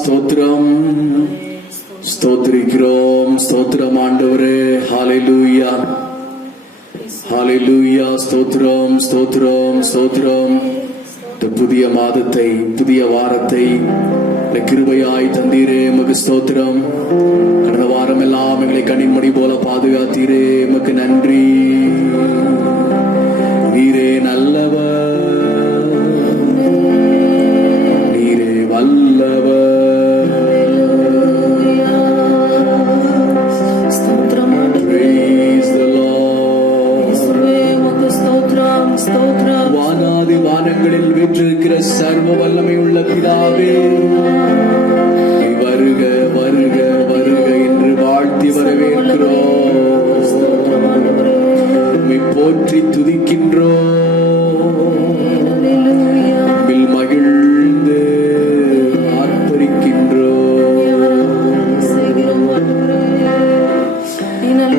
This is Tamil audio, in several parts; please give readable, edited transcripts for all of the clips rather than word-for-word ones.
ஸ்தோத்திரம். ஸ்தோத்திரிக்கிறோம். ஸ்தோத்திரம் ஆண்டவரே. ஹல்லேலூயா ஹல்லேலூயா. ஸ்தோத்திரம் ஸ்தோத்திரம் ஸ்தோத்திரம். புதிய மாதத்தை, புதிய வாரத்தை கிருபையாய் தந்தீரே, உமக்கு ஸ்தோத்திரம். கடந்த வாரம் எல்லாம் எங்களை கனிமணி போல பாதுகாத்தீரே, உமக்கு நன்றி. நீரே நல்லவர், நீரே வல்லவர். வானாதி வானங்களில் வீற்றிருக்கிற சர்வ வல்லமை உள்ள பிதாவே, வருக வருக வருக என்று வாழ்த்தி வரவேற்கிறோம். போற்றி துதிக்கின்றோம். மகிழ்ந்து ஆர்ப்பரிக்கின்றோம்.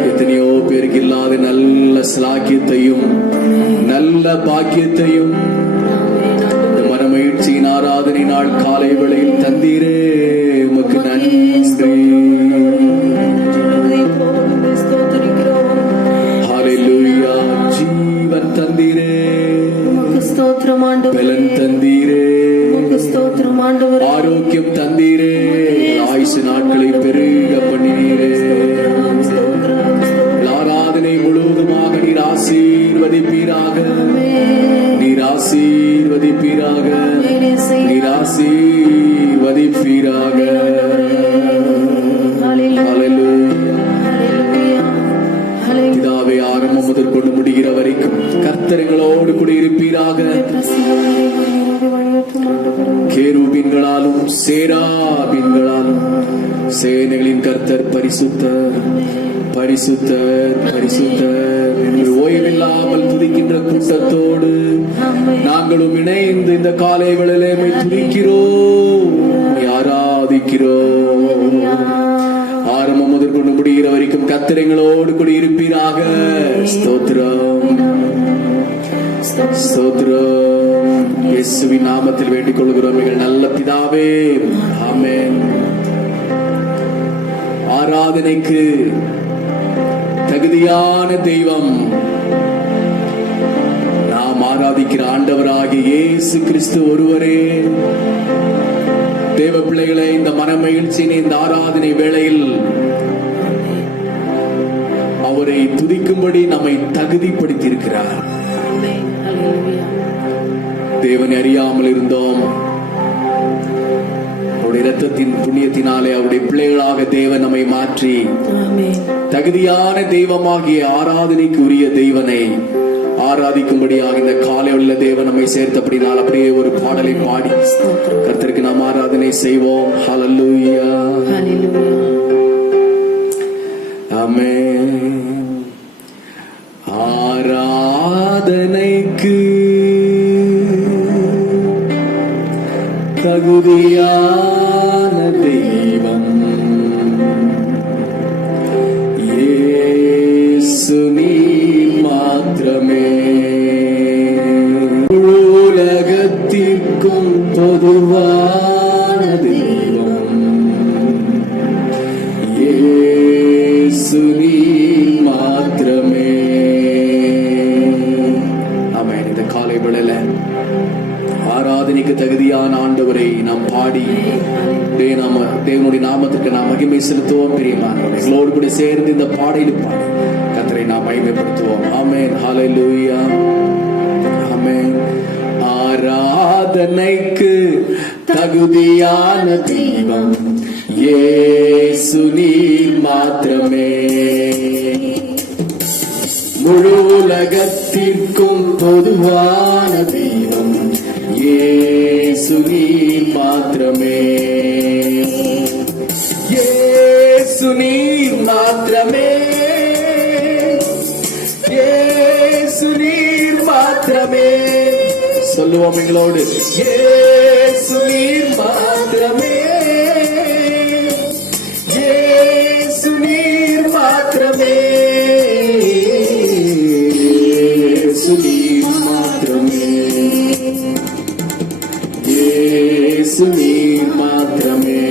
எத்தனையோ பேருக்கு இல்லாத நல்ல ஸ்லாக்கியத்தையும் நல்ல பாக்கியத்தையும் மனமகிழ்ச்சியின் ஆராதனை நாள் காலை வேளையில் தந்தீரே, உமக்கு நன்றி. ஹல்லேலூயா. ஜீவன் தந்தீரே, பலன் தந்தீரே, ஆரோக்கியம் தந்தீரே, ஆயுசு நாட்களை பெருக பண்ணினீரே. ஆராதனை முழுவதுமாக நீர் ஆசீர்வதிப்பீராக, நீர் ஆசீர்வதிப்பீராக, நீர் ஆசீர்வதிப்பீராக. பிதாவே, ஆரம்பம் முதல் கொண்டு முடிகிற வரைக்கும் கர்த்தர்களோடு கூட இருப்பீராக. கேருபீன்களாலும் சேராபீன்களாலும் சேனைகளின் கர்த்தர் பரிசுத்தர் பரிசுத்தர் பரிசுத்தர் என்று ஓய்வில்லாமல் துதிக்கின்ற கூட்டத்தோடு நாங்களும் இணைந்து இந்த காலை வேளையிலே துதிக்கிறோம், ஆராதிக்கிறோம். ஆரம்பம் முதல் கொண்டு முடிகிற வரைக்கும் கர்த்தர்களோடு கூட இருப்பீராக. ஸ்தோத்திரம் ஸ்தோத்திரம். இயேசுவின் நாமத்தில் வேண்டிக் கொள்கிறோம் எங்கள் நல்ல பிதாவே, ஆமென். ஆராதனைக்கு தகுதியான தெய்வம் நாம் ஆராதிக்கிற ஆண்டவராகிய இயேசு கிறிஸ்து ஒருவரே. தேவ பிள்ளைகளை, இந்த மனமகிழ்ச்சியின் இந்த ஆராதனை வேளையில் அவரை துதிக்கும்படி நம்மை தகுதிப்படுத்தி இருக்கிறார். தேவனை அறியாமல் இருந்தோம், அவருடைய இரத்தத்தின் புண்ணியத்தினாலே அவருடைய பிள்ளைகளாக தேவன் நம்மை மாற்றி தகுதியான தெய்வமாகிய ஆராதனைக்கு உரிய தெய்வனை ஆராதிக்கும்படியாக இந்த காலை உள்ள தேவன் நம்மை சேர்த்தபடினால் அப்படியே ஒரு பாடலை பாடி கர்த்தருக்கு நாம் ஆராதனை செய்வோம். ஹல்லேலூயா ஆமென். ஆராதனைக்கு தகுதியான தெய்வம் இயேசு நீர் மாத்திரமே. உலகத்திற்கும் பொதுவான தெய்வம் இயேசு நீர் மாத்திரமே. ஆமென். இந்த காலை வேளையில ஆராதனைக்கு தகுதியான ஆண்டவரை நாம் பாடி தேவனுடைய நாமத்திற்கு நாம் மகிமை செலுத்துவோம். பிரியமானவர்களோடு கூட சேர்ந்து இந்த பாடையில் பாடி கர்த்தரை நாம் மகிமைப்படுத்துவோம். ஆமென். ஹல்லேலூயா ஆமென். ஆராதனைக்கு தகுதியான தெய்வம் இயேசு நீர் மாத்திரமே. முழு உலகத்திற்கும் பொதுவான தெய்வம் இயேசு நீர் மாத்திரமே. இயேசு நீர் மாத்திரமே. இயேசு நீர் மாத்திரமே. சொல்லுவோம் எங்களோடு, இயேசு நீர் மாத்திரமே. இயேசு நீர் மாத்திரமே. இயேசு நீர் மாத்திரமே. இயேசு நீர் மாத்திரமே.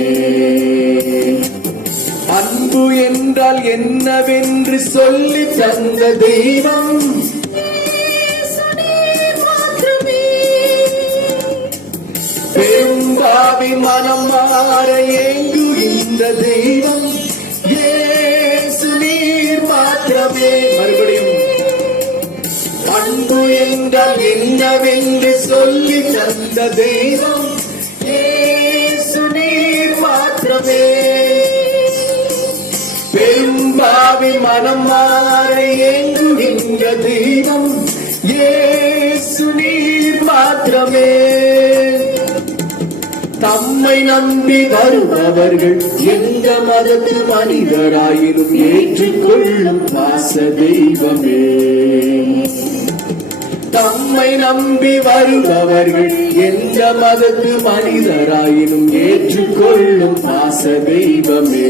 என்னவென்று சொல்லி தந்த தெய்வம் பெரும்பாவி மனம் மாற ஏங்குகின்ற தெய்வம் இயேசு நீர் மாத்திரமே. மறுபடியும் அன்பு என்றால் என்னவென்று சொல்லி தந்த தெய்வம் இயேசு நீர் மாத்திரமே. பெரும்பாவி மனம் மாற ஏங்குகின்ற தெய்வம் இயேசு நீர் மாத்திரமே. தம்மை நம்பி வருபவர்கள் எந்த மதத்து மனிதராயினும் ஏற்றுக்கொள்ளும் பாச தெய்வமே. தம்மை நம்பி வருபவர்கள் எந்த மதத்து மனிதராயினும் ஏற்றுக்கொள்ளும் பாச தெய்வமே.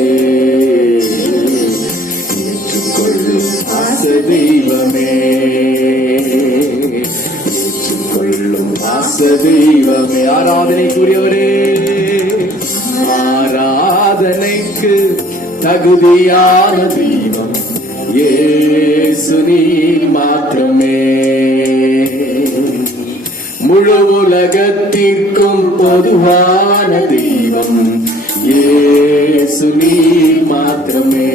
ஏற்றுக்கொள்ளும் பாச தெய்வமே. ஏற்றுக்கொள்ளும் பாச தெய்வமே. ஆராதனைக்குரியவரே, ஆராதனைக்கு தகுதியான தெய்வம் இயேசு நீர் மாத்திரமே. முழு உலகத்திற்கும் பொதுவான தெய்வம் இயேசு நீர் மாத்திரமே.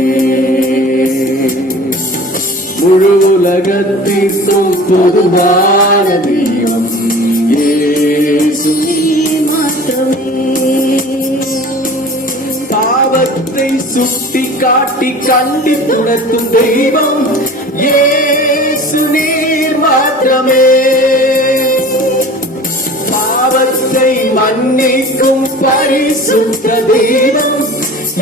முழு உலகத்திற்கும் பொதுவான தெய்வம் இயேசு நீர் மாத்திரமே. பாவத்தை சுட்டி காட்டி கண்டித்துணர்த்தும் தெய்வம் இயேசு நீர் மாத்திரமே. பாவத்தை மன்னிக்கும் பரிசுத்த தெய்வம்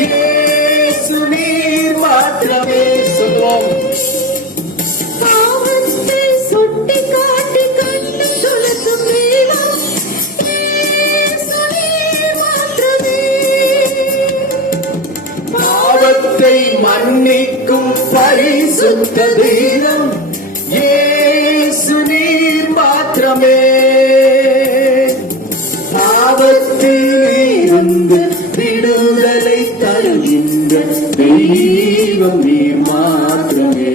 இயேசு நீர் மாத்திரமே. சொல்லுவோம். பாவத்தை சுட்டி காட்டி கண்டு துளத்தும் தெய்வம் இயேசு நீர் மாத்திரமே. பாவத்தை மன்னிக்கும் பரிசுத்த தெய்வம் இயேசு நீர் மாத்திரமே. பாவத்திலிருந்து விடுதலை தருகின்ற தெய்வம் நீர் மாத்திரமே.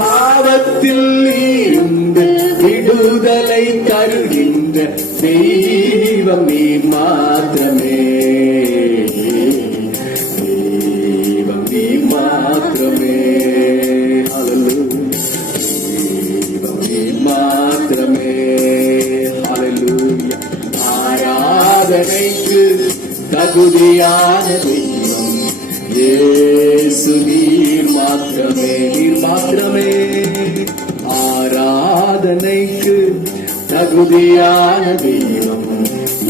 பாவத்தில் இருந்து விடுதலை தருகின்ற தெய்வம் நீர் மாத்திரமே. தெய்வம் நீர் மாத்திரமே. தெய்வம் நீர் மாத்திரமே. ஹல்லேலூயா. ஆராதனைக்கு தகுதியான தெய்வம் இயேசு நீர் மாத்திரமே. நீர் மாத்திரமே. ஆராதனைக்கு தகுதியான தெய்வம்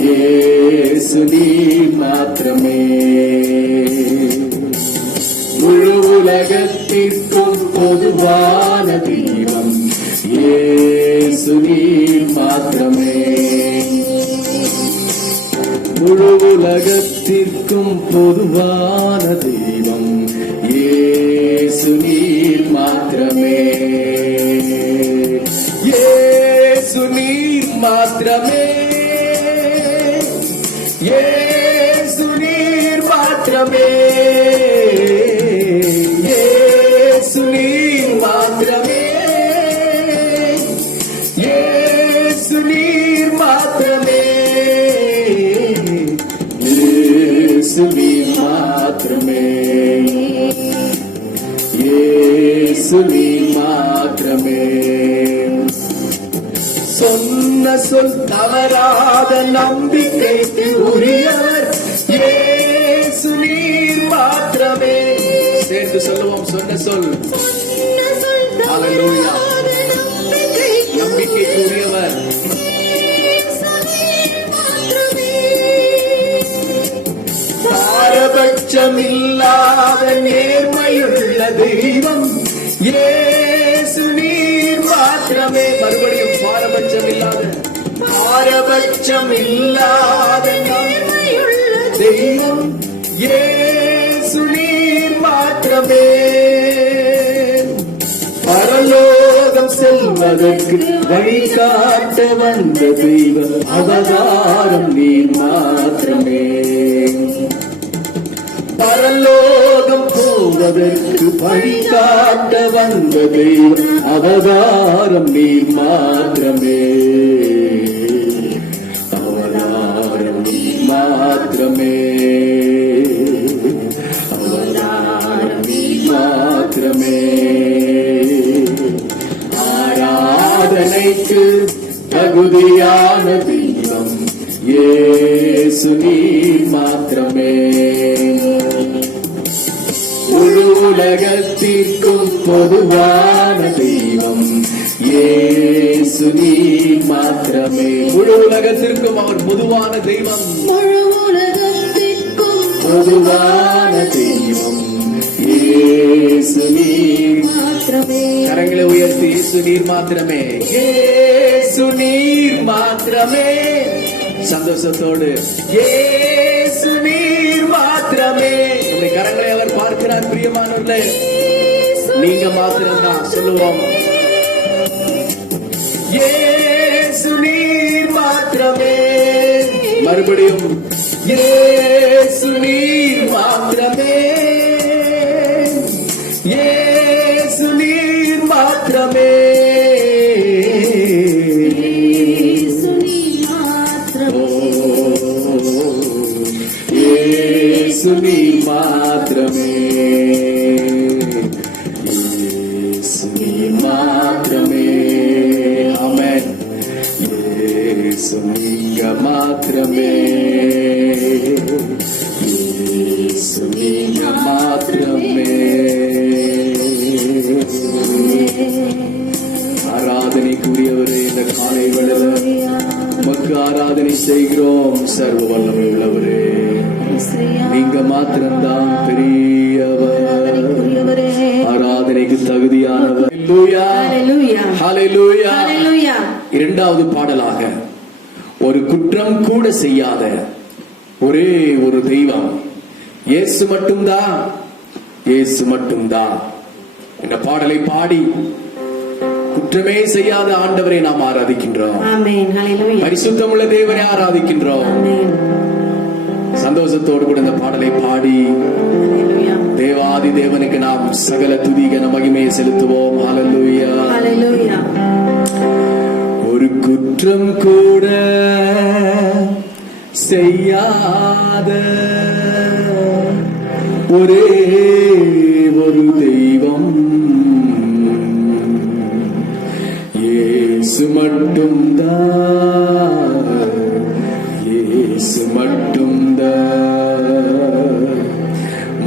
இயேசு நீர் மாத்திரமே. முழு உலகத்திற்கும் பொதுவான தெய்வம் இயேசு நீர் மாத்திரமே. முழு உலகத்திற்கும் பொதுவான தெய்வம் இயேசு நீர் மாத்திரமே. இயேசு நீர் மாத்திரமே. இயேசு நீர் மாத்திரமே. இயேசு நீர் மாத்திரமே. இயேசு நீர் மாத்திரமே. இயேசு நீர் மாத்திரமே. இயேசு நீர் மாத்திரமே. சொன்ன சொல் தவறாத நம்பிக்கைக்கு உரியவர் இயேசு நீர் மாத்திரமே. சேர்ந்து சொல்லுவோம். சொன்ன சொல். ஹல்லேலூயா. நம்பிக்கைக்கு உரியவர் பாரபட்சமில்லாத நேர்மையுள்ள தெய்வம் இயேசு நீர் மாத்திரமே. மறுபடியும் பாரபட்சமில்லாத நேர்மையுள்ள தெய்வம் இயேசு நீர் மாத்திரமே. பரலோகம் செல்வதற்கு வழிகாட்ட வந்த தெய்வ அவதாரம் நீர் மாத்திரமே. பரலோகம் போவதற்கு வழிகாட்ட வந்த தெய்வம் அவதாரம் நீ மாத்திரமே, அவதாரம் நீ மாத்திரமே, அவதாரம் நீ மாத்திரமே. ஆராதனைக்கு தகுதியான தெய்வம் இயேசு நீர் மாத்திரமே. முழு உலகத்திற்கும் பொதுவான தெய்வம் இயேசு நீர் மாத்திரமே. முழு உலகத்திற்கும் அவர் பொதுவான தெய்வம், முழு உலகத்திற்கும் பொதுவான தெய்வம் இயேசு நீர் மாத்திரமே. கரங்களை உயர்த்தி இயேசு நீர் மாத்திரமே, இயேசு நீர் மாத்திரமே. சந்தோஷத்தோடு இயேசு நீர் மாத்திரமே. இந்த கரங்களை அவர் பார்க்கிறார். பிரியமானவர்களே, நீங்க மாத்திரம்தான் சொல்லுவோம், இயேசு நீர் மாத்திரமே. மறுபடியும் இயேசு நீர் மாத்திரமே, இயேசு நீர் மாத்திரமே. இயேசு நீர் மாத்திரமே. இயேசு நீர் மாத்திரமே, இயேசு நீர் மாத்திரமே. ஆமென். இயேசு நீங்க மாத்திரமே, இயேசு நீங்க மாத்திரமே. ஆராதனைக்குரியவரே, இந்த காலை வேளையில உமக்கு ஆராதனை செய்கிறோம். சர்வ வல்லமை உள்ளவரே, நீங்க மாத்திரம்தான் பெரியவர், ஆராதனைக்கு தகுதியானவர். ஹல்லேலூயா, ஹல்லேலூயா, ஹல்லேலூயா. இரண்டாவது பாடலாக, ஒரு குற்றம் கூட செய்யாத ஒரே ஒரு தெய்வம் இயேசு மட்டும்தான், இயேசு மட்டும்தான். இந்த பாடலை பாடி குற்றமே செய்யாத ஆண்டவரை நாம் ஆராதிக்கின்றோம். ஆமென். ஹல்லேலூயா. பரிசுத்தமுள்ள தேவனை ஆராதிக்கின்றோம். ஆமென். சந்தோஷத்தோடு கூட இந்த பாடலை பாடி ஹல்லேலூயா. தேவாதி தேவனுக்கு நாம் சகல துதிகன மகிமையை செலுத்துவோம். ஹல்லேலூயா, ஹல்லேலூயா. ஒரு குற்றம் கூட செய்யாத ஒரே ஒரு தெய்வம் இயேசு மட்டும்தான், இயேசு மட்டும்தான்.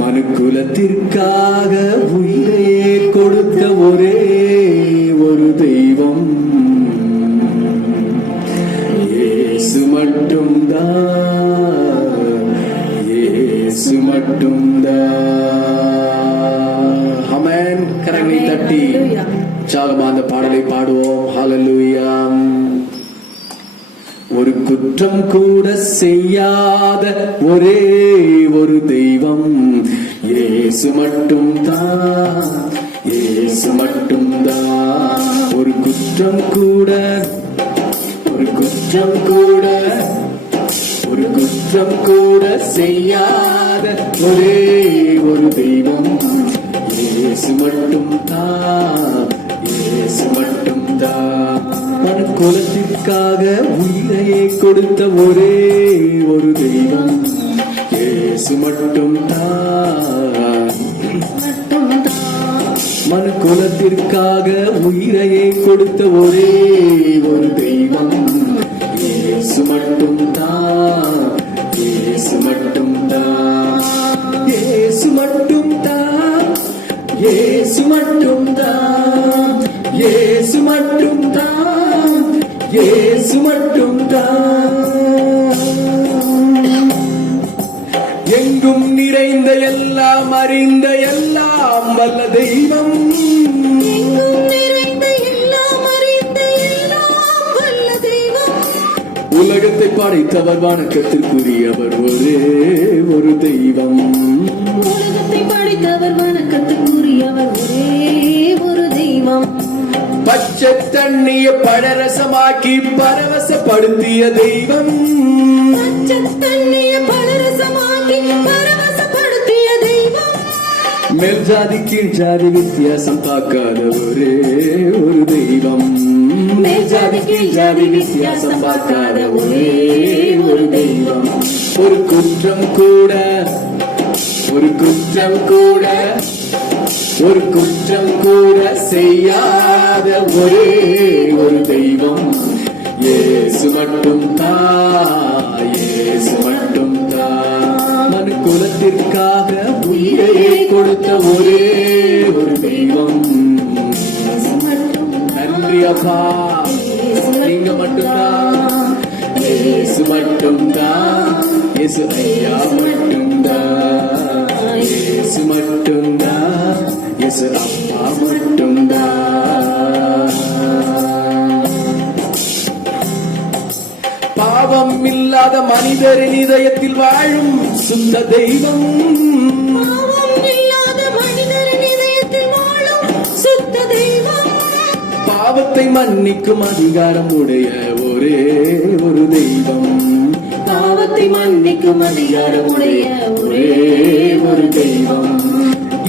மனுக்குலத்திற்காக உயிரையே கொடுத்த ஒரே ஒரு தெய்வம் இயேசு மட்டும்தான், இயேசு மட்டும்தான். ஆமென். கரங்களை தட்டி உற்சாகமா அந்த பாடலை பாடுவோம். ஹல்லேலூயா. ஒரு குற்றம் கூட செய்யாத ஒரே ஒரு தெய்வம் இயேசு மட்டும்தான், இயேசு மட்டும்தான். ஒரு குற்றம் கூட, ஒரு குற்றம் கூட, ஒரு குற்றம் கூட செய்யாத ஒரே ஒரு தெய்வம் இயேசு மட்டும்தான், இயேசு மட்டும்தான். மனு குலத்திற்காக உயிரையே கொடுத்த ஒரே ஒரு தெய்வம் இயேசு மட்டும்தான், மனு குலத்திற்காக உயிரையே கொடுத்த ஒரே ஒரு தெய்வம் இயேசு மட்டும்தான், இயேசு மட்டும்தான், இயேசு மட்டும்தான், இயேசு மட்டும்தான், இயேசு மட்டும்தான், இயேசு மட்டும்தான். எங்கும் நிறைந்த எல்லாம் அறிந்த எல்லாம் வல்ல தெய்வம், எங்கும் நிறைந்த எல்லாம் அறிந்த எல்லாம் வல்ல தெய்வம். உலகத்தை படைத்தவர் வணக்கத்திற்குரியவர் ஒரே ஒரு தெய்வம், உலகத்தை படைத்தவர் வணக்கத்துக்குரியவர் ஒரே ஒரு தெய்வம். பச்சை தண்ணிய பழரசமாக்கி பரவசப்படுத்திய தெய்வம், பச்சை தண்ணிய பலரசமாக்கி பரவசப்படுத்திய மேல் ஜாதி கீழ் ஜாதி வித்தியாசம் பார்க்காத ஒரே ஒரு தெய்வம். மேல் ஜாதி கீழ் ஜாதி வித்தியாசம் பார்க்காத ஒரே ஒரு தெய்வம். ஒரு குற்றம் கூட ஒரு குற்றம் கூட ஒரு குற்றம் கூட செய்யாத ஒரே ஒரு தெய்வம். இயேசு மட்டும் தான், இயேசு மட்டும் தான். மனு குலத்திற்காக உயிரையே கொடுத்த ஒரே ஒரு தெய்வம். நன்றி அப்பா, நீங்க மட்டும்தான். இயேசு மட்டும்தான், இயேசு ஐயா மட்டும்தான், இயேசு மட்டும்தான், இயேசு அப்பா மட்டும்தான். பாவம் இல்லாத மனிதரின் இதயத்தில் வாழும் சுத்த தெய்வம். பாவம் இல்லாத மனிதரின் இதயத்தில் வாழும் சுத்த தெய்வம். பாவத்தை மன்னிக்கும் அதிகாரம் உடைய ஒரே ஒரு தெய்வம். பாவத்தை மன்னிக்கும் அதிகாரம் உடைய ஒரே ஒரு தெய்வம்.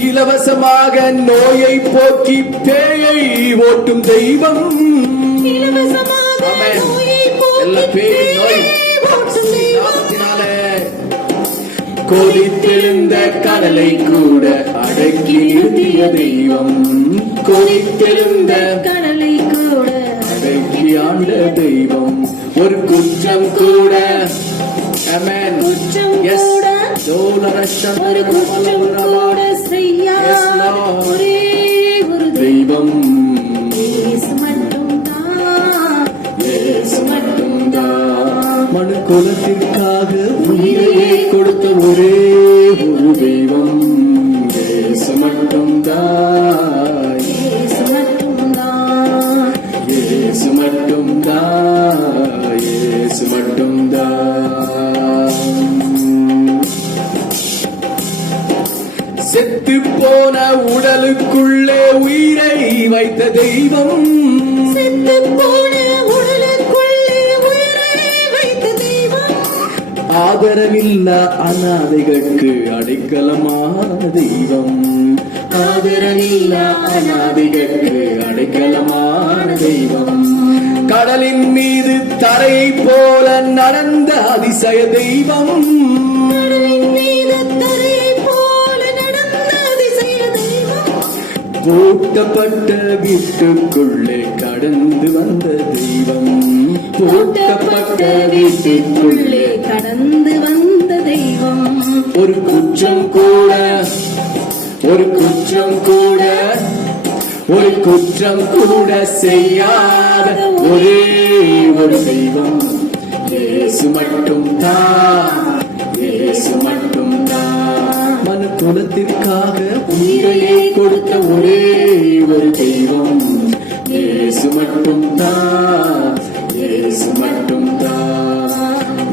இலவசமாக நோயை போக்கி பேயை ஓட்டும் தெய்வம். இலவசமாக ஆமென். நோயை எல்லா போக்கி பேய் நோய் ஓட்டும் தெய்வம். நாமத்தினாலே கொதித்தெழுந்த கடலை கூட அடக்கி நிறுத்திய தெய்வம். கொதித்தெழுந்த கடலை கூட அடக்கி ஆண்ட தெய்வம். ஒரு குற்றம் கூட ஆமென். குற்றம் Yes. கூட தோலரசம் ஒரு குற்றம் கூட செய்யாத Yes, Lord. ஒரே ஒரு தெய்வம். இயேசு மட்டும்தான். இயேசு மட்டும்தான். மனு குலத்திற்காக உயிரையே கொடுத்த ஒரே ஒரு தெய்வம். இயேசு மட்டும்தான், இயேசு மட்டும்தான். இயேசு மட்டும்தான், இயேசு மட்டும்தான். செத்து போன உடலுக்குள்ளே உயிரை வைத்த தெய்வம். செத்துப் போன உடலுக்குள்ளே உயிரை வைத்த தெய்வம். ஆதரவில்லா அநாதைகளுக்கு அடைக்கலமான தெய்வம். ஆதரவில்லா அநாதைகளுக்கு அடைக்கலமான தெய்வம். கடலின் மீது தரையை போல நடந்த அதிசய தெய்வம். கடலின் மீது தரையைப் போல நடந்த அதிசய தெய்வம். பூட்டப்பட்ட வீட்டுக்குள்ளே கடந்து வந்த தெய்வம். பூட்டப்பட்ட வீட்டுக்குள்ளே கடந்து வந்த தெய்வம். ஒரு குற்றம் கூட ஒரு குற்றம் கூட ஒரு குற்றம் கூட செய்யாத ஒரே ஒரு தெய்வம். இயேசு மட்டும்தான், இயேசு மட்டும்தான். மனு குலத்திற்காக உயிரையே கொடுத்த ஒரே ஒரு தெய்வம். இயேசு மட்டும்தான், இயேசு மட்டும்தான்,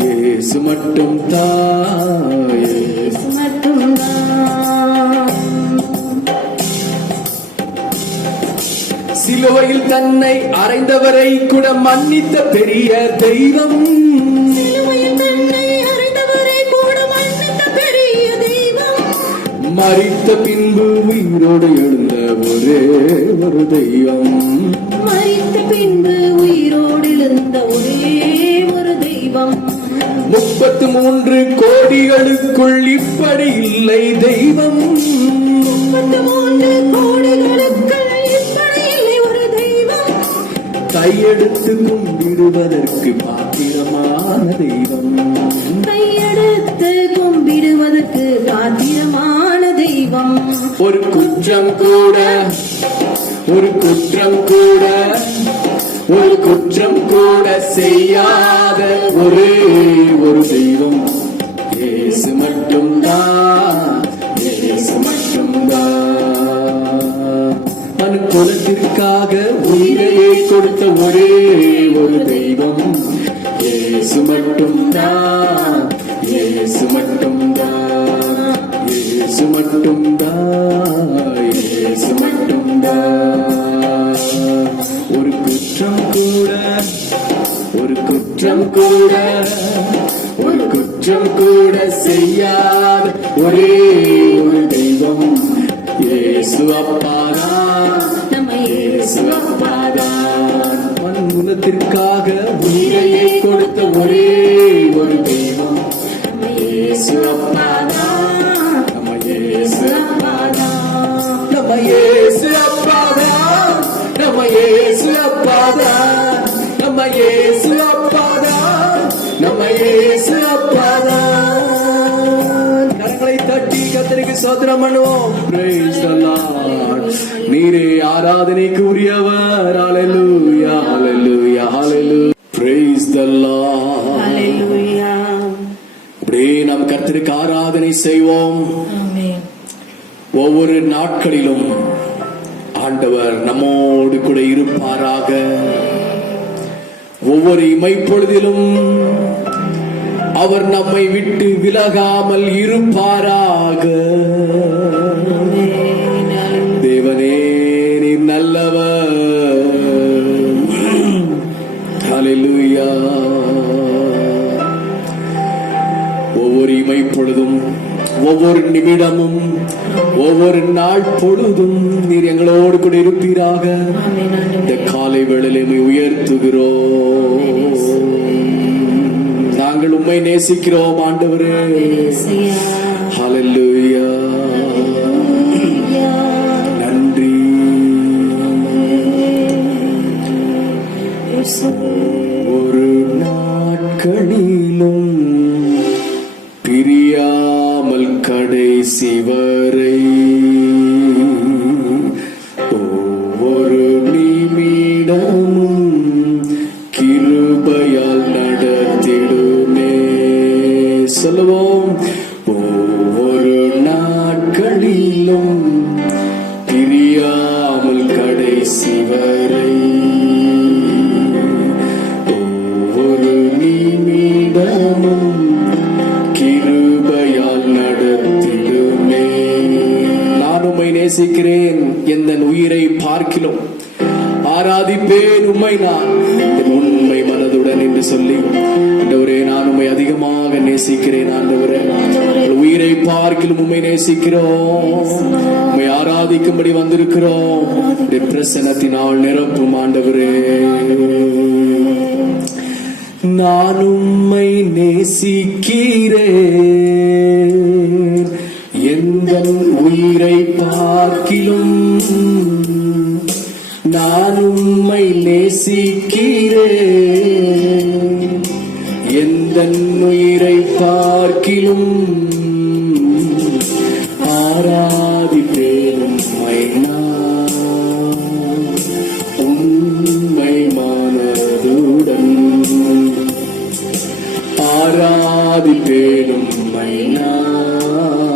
இயேசு மட்டும்தான், இயேசு மட்டும்தான். சிலுவையில் தன்னை அறைந்தவரை கூட மன்னித்த பெரிய தெய்வம். சிலுவையில் தன்னை அறைந்தவரை கூட மன்னித்த பெரிய தெய்வம். மரித்த பின்பு உயிரோடு எழுந்த ஒரே ஒரு தெய்வம். மரித்த பின்பு உயிரோடு எழுந்த ஒரே ஒரு தெய்வம். 33 கோடிகளுக்குள் இப்படி இல்லை தெய்வம். 33 கோடிகளுக்கு இப்படி இல்லை ஒரு தெய்வம். கையெடுத்து கும்பிடுவதற்கு பாத்திரமான தெய்வம். கையெடுத்து கும்பிடுவதற்கு பாத்திரமான தெய்வம். ஒரு குற்றம் கூட ஒரு குற்றம் கூட ஒரு குற்றம் கூட செய்யாத ஒரே ஒரு தெய்வம். இயேசு மட்டும்தான், இயேசு மட்டும்தான். மனு குலத்திற்காக உயிரையே கொடுத்த ஒரே ஒரு தெய்வம். இயேசு மட்டும்தான், இயேசு மட்டும்தான், இயேசு மட்டும்தான், இயேசு மட்டும்தான். ஒரு குற்றம் கூட ஒரு குற்றம் கூட ஒரு குற்றம் கூட செய்யாத ஒரே ஒரு தெய்வம். இயேசு அப்பாதான், நம்ம இயேசு அப்பாதான். மனுக்குலத்திற்காக உயிரையே கொடுத்த ஒரே ஒரு தெய்வம் நம்ம இயேசு அப்பாதான், நம்ம இயேசு அப்பாதான். நம்ம இயேசு அப்பாதான், நம்ம இயேசு அப்பாதான், நம்ம இயேசு அப்பாதான், நம்ம இயேசு அப்பாதான். கரங்களை தட்டி கர்த்தருக்கு ஸ்தோத்திரம் பண்ணுவோம். Praise the Lord. நீரே ஆராதனைக்கு உரியவர். ஹalleluya, ஹalleluya, ஹalleluya. Praise the Lord. ஹalleluya. அப்படியே நாம் கர்த்தருக்கு ஆராதனை செய்வோம். ஆமென். ஒவ்வொரு நாட்களிலும் ஆண்டவர் நம்மோடு கூட இருப்பாராக. ஒவ்வொரு இமைப்பொழுதிலும் அவர் நம்மை விட்டு விலகாமல் இருப்பாராக. தேவனே நீர் நல்லவர். ஹalleluya. ஒவ்வொரு இமைப்பொழுதும், ஒவ்வொரு நிமிடமும், ஒவ்வொரு நாள் பொழுதும் நீர் எங்களோடு கூட இருப்பீராக. ஆமென். இந்த காலை வேளையிலே உம்மை உயர்த்துகிறோம். நாங்கள் உம்மை நேசிக்கிறோம் ஆண்டவரே. ஹalleluya. நன்றி. ஒரு நாட்களிலும் பிரியாமல் கடைசி வரை ஒவ்வொரு நிமிடமும் கிருபையால் நடத்திடுமே. சொல்லுவோம். ஒவ்வொரு நாட்களிலும் பிரியாமல் கடைசி வரை ஒவ்வொரு நிமிடமும் கிருபையால் நடத்திடுமே. நான் உம்மை நேசிக்கிறேன், எந்த உயிரை பார்க்கிலும் ஆராதிப்பேன் உம்மை நான் என் உண்மை மனதுடன் என்று சொல்லி, ஆண்டவரே நான் உம்மை அதிகமாக நேசிக்கிறேன். ஆண்டவரே உயிரை பார்க்கிலும் உம்மை நேசிக்கிறோம். உம்மை ஆராதிக்கும்படி வந்திருக்கிறோம். பிரசன்னத்தினால் நிரப்பும் ஆண்டவரே. நான் உம்மை நேசிக்கிறேன், எந்த உயிரை பார்க்கிலும் நான் உம்மை நேசிக்கிறேன், எந்த உயிரை பார்க்கிலும் ஆராதிப்பேன் உம்மை நான் உண்மை மனதுடன். ஆராதிப்பேன் உம்மை நான்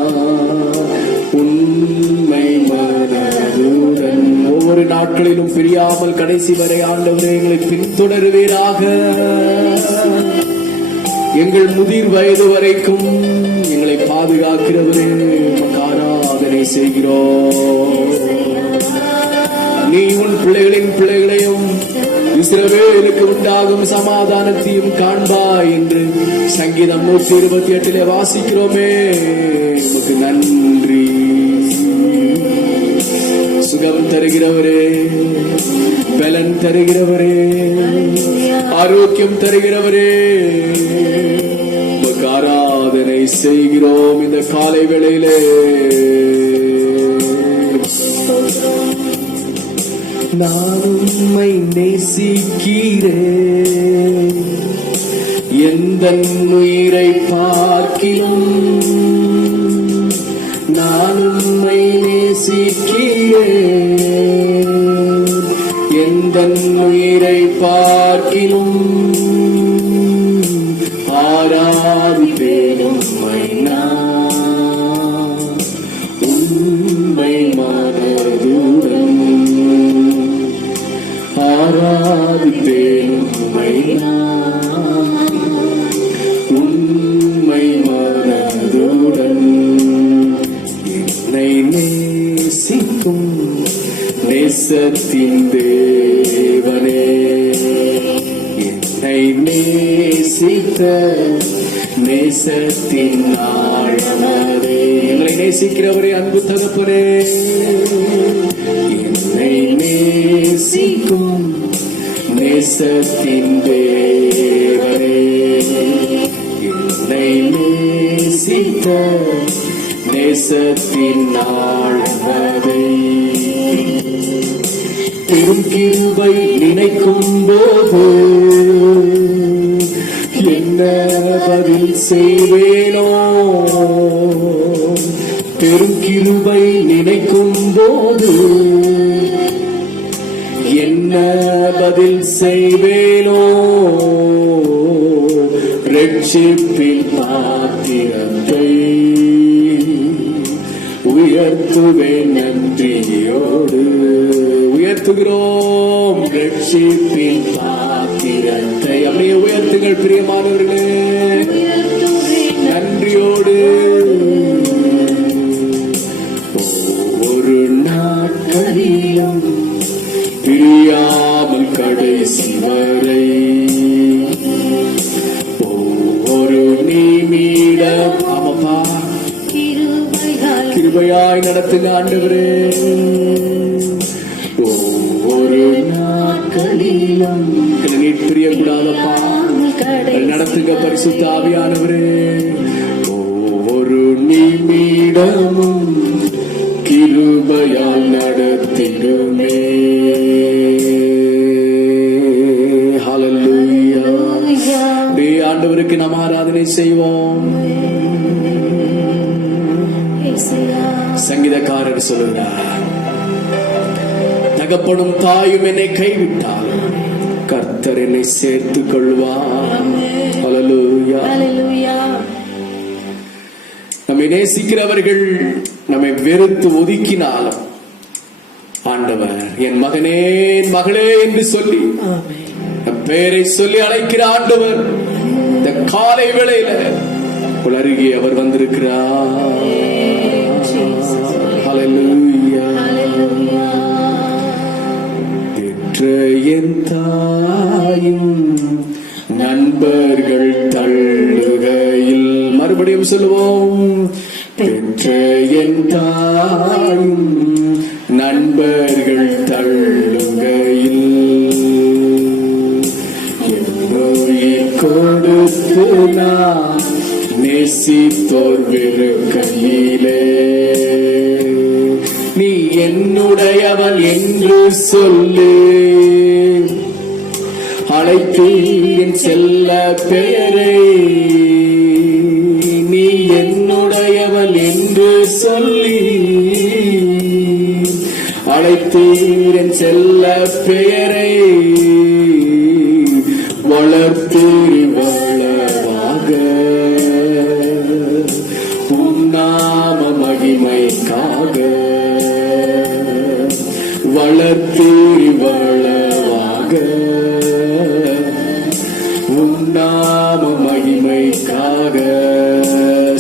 உண்மை மனதுடன். ஒவ்வொரு நாட்களிலும் பிரியாமல் கடைசி வரை ஆண்டவரே எங்களை பின்தொடருவீராக. எங்கள் முதிர் வயது வரைக்கும் எங்களை பாதுகாக்கிறவரே உமக்கு ஆராதனை செய்கிறோம். நீ உன் பிள்ளைகளின் பிள்ளைகளையும் இஸ்ரவேலுக்கு உண்டாகும் சமாதானத்தையும் காண்பாய் என்று சங்கீதம் 128 வாசிக்கிறோமே. உமக்கு நன்றி. சுகம் தருகிறவரே, பலன் தருகிறவரே, ஆரோக்கியம் தருகிறவரே, உமக்கு ஆராதனை செய்கிறோம் இந்த காலை வேளையிலே. நான் உம்மை நேசிக்கிறேன், எந்த உயிரை பார்க்கிலும் நான் உம்மை நேசிக்கிறேன், எந்த உயிரை பார்க்கிலும் ஆராதிப்பேன் உம்மை நான் உண்மை மனதுடன். ஆராதிப்பேன் உம்மை நான் உண்மை மனதுடன். என்னை நேசிக்கும் நேசத்தின் தேவனே, என்னை என்னை நேசித்த நேசத்தின் ஆழமதே. எங்களை நேசிக்கிறவரே அன்பு தகப்பனே, என்னை நேசிக்கும் நேசத்தின் தேவரே, என்னை நேசித்த நேசத்தின் ஆழமதே. பெரும் கிருபை நினைக்கும் போது என்ன பதில் செய்வேனோ, பெரும் கிருபை நினைக்கும் போது என்ன பதில் செய்வேனோ, ரட்சிப்பின் பாத்திரத்தை உயர்த்துவேன் நன்றியோடு. உயர்த்துகிறோம் ரட்சிப்பின் பாத்திரத்தை. அப்படியே உயர்த்துங்கள் பிரியமானவர்களே, நன்றியோடு. ஒவ்வொரு நாட்களிலும் பிரியாமல் கடைசி வரை, ஒவ்வொரு நிமிடம் ஆமாப்பா கிருபையாய் நடத்துங்க ஆண்டவரே. ஒவ்வொரு நாட்களிலும் நீர் பிரியக்கூடாதப்பா, நடத்துங்க பரிசுத்த ஆவியானவரே. ஒவ்வொரு நிமிடமும் கிருபையால் நடத்திடுமே. ஹல்லேலூயா. ஆண்டவருக்கு நாம் ஆராதனை செய்வோம். சங்கீதக்காரர் சொல்லுகிறார், தகப்பனும் தாயும் என்னை கைவிட்டால் கர்த்தர் என்னை சேர்த்துக் கொள்வார். ஹல்லேலூயா. நம்மை நேசிக்கிறவர்கள் நம்மை வெறுத்து ஒதுக்கினாலும் ஆண்டவர் என் மகனே என் மகளே என்று சொல்லி பெயரை சொல்லி அழைக்கிற ஆண்டவர் இந்த காலை வேளையில அருகே அவர் வந்திருக்கிறார். ஹல்லேலூயா. பெற்ற என் தாயும் நண்பர்கள் தள்ளுகையில், மறுபடியும் சொல்லுவோம், பெற்ற என் தாயும் நண்பர்கள் தள்ளுகையில், என்னுயிர் கொடுத்து நான் நேசித்தோர் வெறுக்கையிலே, நீ என்னுடையவன் என்று சொல்லு, அழைத்து என் செல்ல பெயரை, நீ என்னுடையவன் என்று சொல்லி அழைத்து என் செல்ல பெயரை வளர்த்து வளவாக உன்னாம மகிமைக்காக, வளர்த்து வளவாக உன்னாம மகிமைக்காக.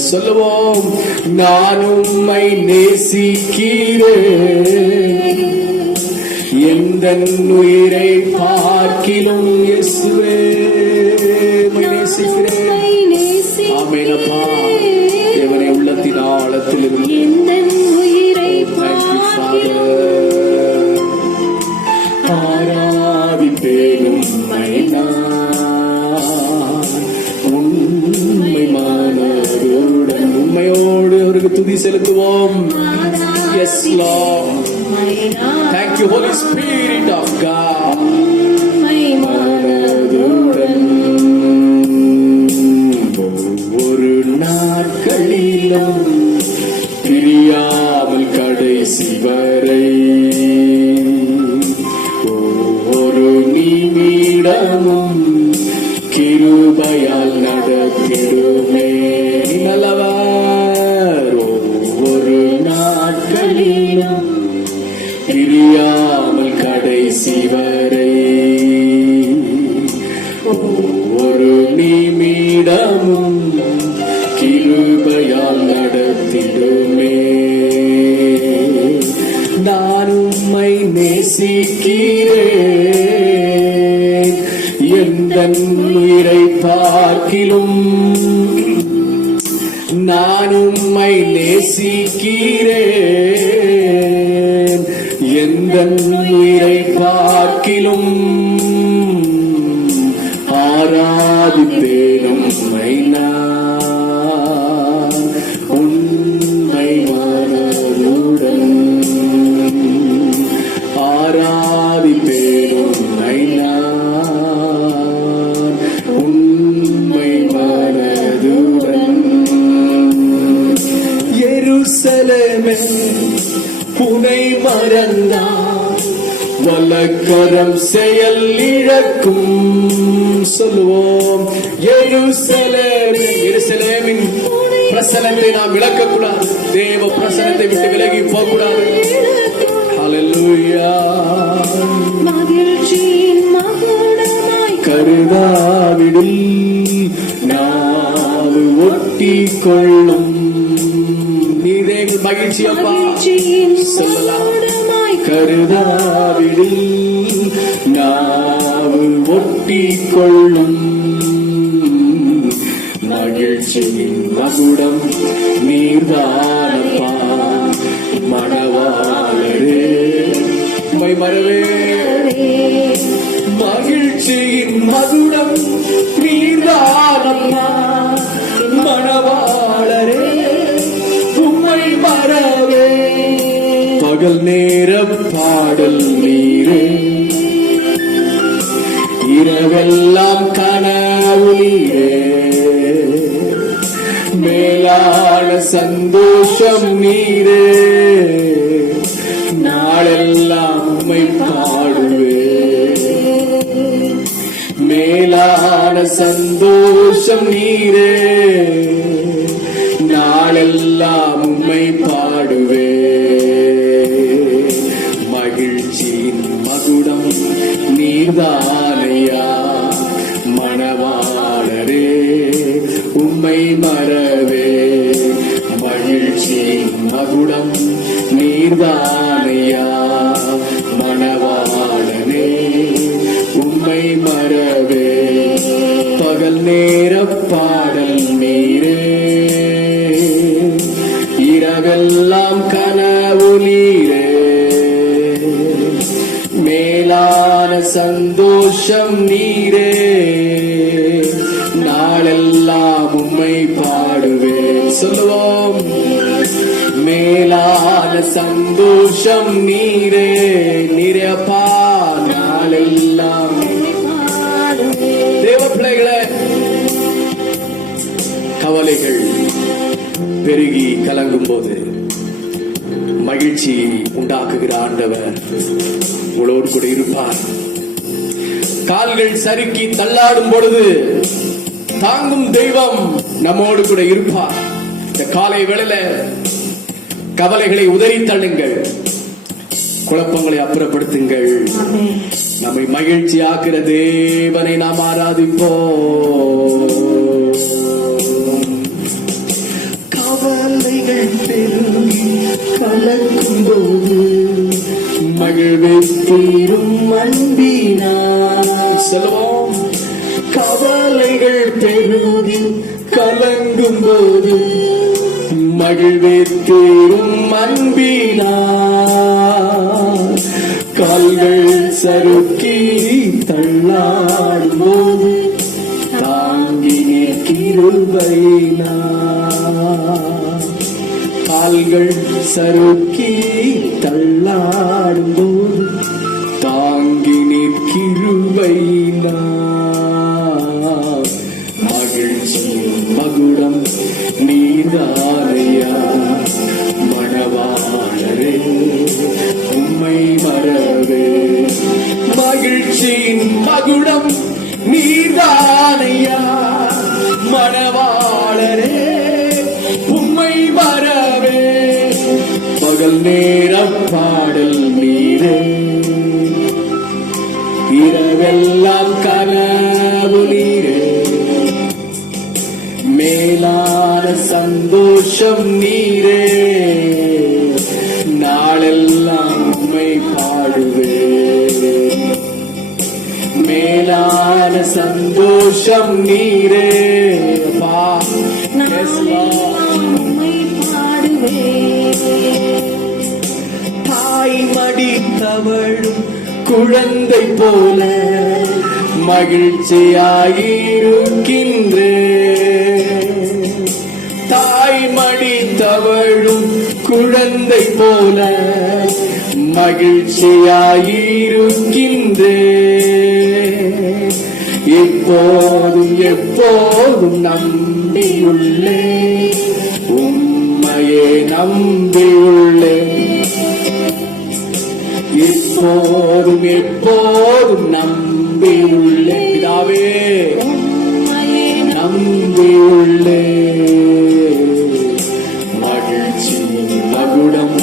சொல்லுவோம், நான் உம்மை நேசிக்கிறேன், எந்த உயிரை பார்க்கிலும் இயேசுவே உம்மை நேசிக்கிறேன். ஆமெனப்பா. தேவனை உள்ளத்தின் ஆழத்தில் ஆராதிப்பேன் உம்மை நான், உண்மை மனதுடன் உண்மையோடு அவருக்கு துதி செலுத்துவோம். Yes Lord. Thank you Holy Spirit of God. மனதுடன் ஒவ்வொரு நாட்களிலும் பிரியாமல் கடைசி வரை, ஒவ்வொரு நிமிடமும் கிருபையால் நடத்திடுமே. நல்லவர். ஒவ்வொரு நாட்களிலும் பிரியாமல் கடைசி வரை, ஒவ்வொரு நிமிடமும் கிருபையால் நடத்திடுமே. நான் உம்மை நேசிக்கிறேன், எந்தன் உயிரை பார்க்கிலும் நான் உம்மை நேசிக்கிறேன். எந்தன் உயிரை பார்க்கிலும் ஆராதிப்பேன் உம்மை நான் உண்மை மனதுடன். ஆராதிப்பேன் உம்மை நான் உண்மை மனதுடன். எருசலேமே புனை மறந்தார் வலக்கரம் செயல் இழக்கும். சொல்லுவோம், எருசலேமே. எருசலேமின் பிரசனத்தை நாம் இழக்கக்கூடாது. தேவ பிரசனத்தை விட்டு விலகி போகக்கூடாது. ஹல்லேலூயா. மகிழ்ச்சியின் மகுடமாய் கருதாவிடில் நாவு ஒட்டி கொள்ளும். நீரே எங்கள் மகிழ்ச்சி அப்பா. சொல்லலாம், கருதாவிடில் நாவு ஒட்டி கொள்ளும். மகிழ்ச்சியின் மகுடம் நீர்தானப்பா. மணவாளரே உம்மை மறவே. மகிழ்ச்சியின் மகுடம் நீர்தானப்பா. மணவாளரே உம்மை மறவே. பகல் நேர பாடல் நீரே, இரவெல்லாம் கனவு நீரே. மேலான சந்தோஷம் நீரே. நாளெல்லாம் உம்மை பாடுவே. மேலான சந்தோஷம் நீரே. நாளெல்லாம் உம்மை பாடுவே. மகிழ்ச்சியின் மகுடம் நீர்தானையா. மணவாளரே உம்மை மறவே. மகிழ்ச்சியின் மகுடம் நீர்தானையா. மணவாளனே உம்மை மறவே. பகல் நேர பாடல் நீரே, இரவெல்லாம் கனவு நீரே. மேலான சந்தோஷம் நீரே. நாளெல்லாம் உம்மை பாடுவேன். சொல்லுவோம், மேலான சந்தோஷம் நீரே. நீரே அப்பா. நாளெல்லாம் தேவ பிள்ளைகளே, கவலைகள் பெருகி கலங்கும் போது மகிழ்ச்சி உண்டாக்குகிற ஆண்டவர் உங்களோடு கூட இருப்பார். கால்கள் சறுக்கி தள்ளாடும் பொழுது தாங்கும் தெய்வம் நம்மோடு கூட இருப்பார். இந்த காலை வேளையில கவலைகளை உதறி தள்ளுங்கள், குழப்பங்களை அப்புறப்படுத்துங்கள். நம்மை மகிழ்ச்சி ஆக்குற தேவனை நாம் ஆராதிப்போம். கவலைகள் பெருகி கலக்கும் போது மகிழ்வை தீரும் அன்பினார். செல்வோம், கவலைகள் பெருகி கலங்கும் போது மகிழ்வே தீரும் அன்பினார். கால்கள் சறுக்கி தள்ளாடும் போது தாங்கினே கிருபையினார். கால்கள் சறுக்கி தள்ளாடும் போது தாங்கினே கிருபையினார். மகிழ்ச்சியின் மகுடம் நீதானையா. மணவாளரே உம்மை மறவே. மகிழ்ச்சியின் மகுடம் நீதானையா. மணவாளரே உம்மை மறவே. பகல் நேர பாடல் நீரே, இரவெல்லாம் கனவு நீரே. மேலான சந்தோஷம் நீரே. நாளெல்லாம் உம்மை பாடுவே. மேலான மேலான சந்தோஷம் நீரே அப்பா. Yes, Lord. உம்மை பாடுவேன். தாய் மடி தவழும் குழந்தை போல மகிழ்ச்சியாயிருக்கின்றே. தாய் மடி தவழும் குழந்தை போல மகிழ்ச்சியாயிருக்கின்றே. எப்போதும் எப்போதும் நம்பியுள்ளே, உம்மையே நம்பியுள்ளே. எப்போதும் எப்போதும் நம்பியுள்ளே. பிதாவே உம்மையே நம்பியுள்ளே. மகிழ்ச்சியின் மகுடம்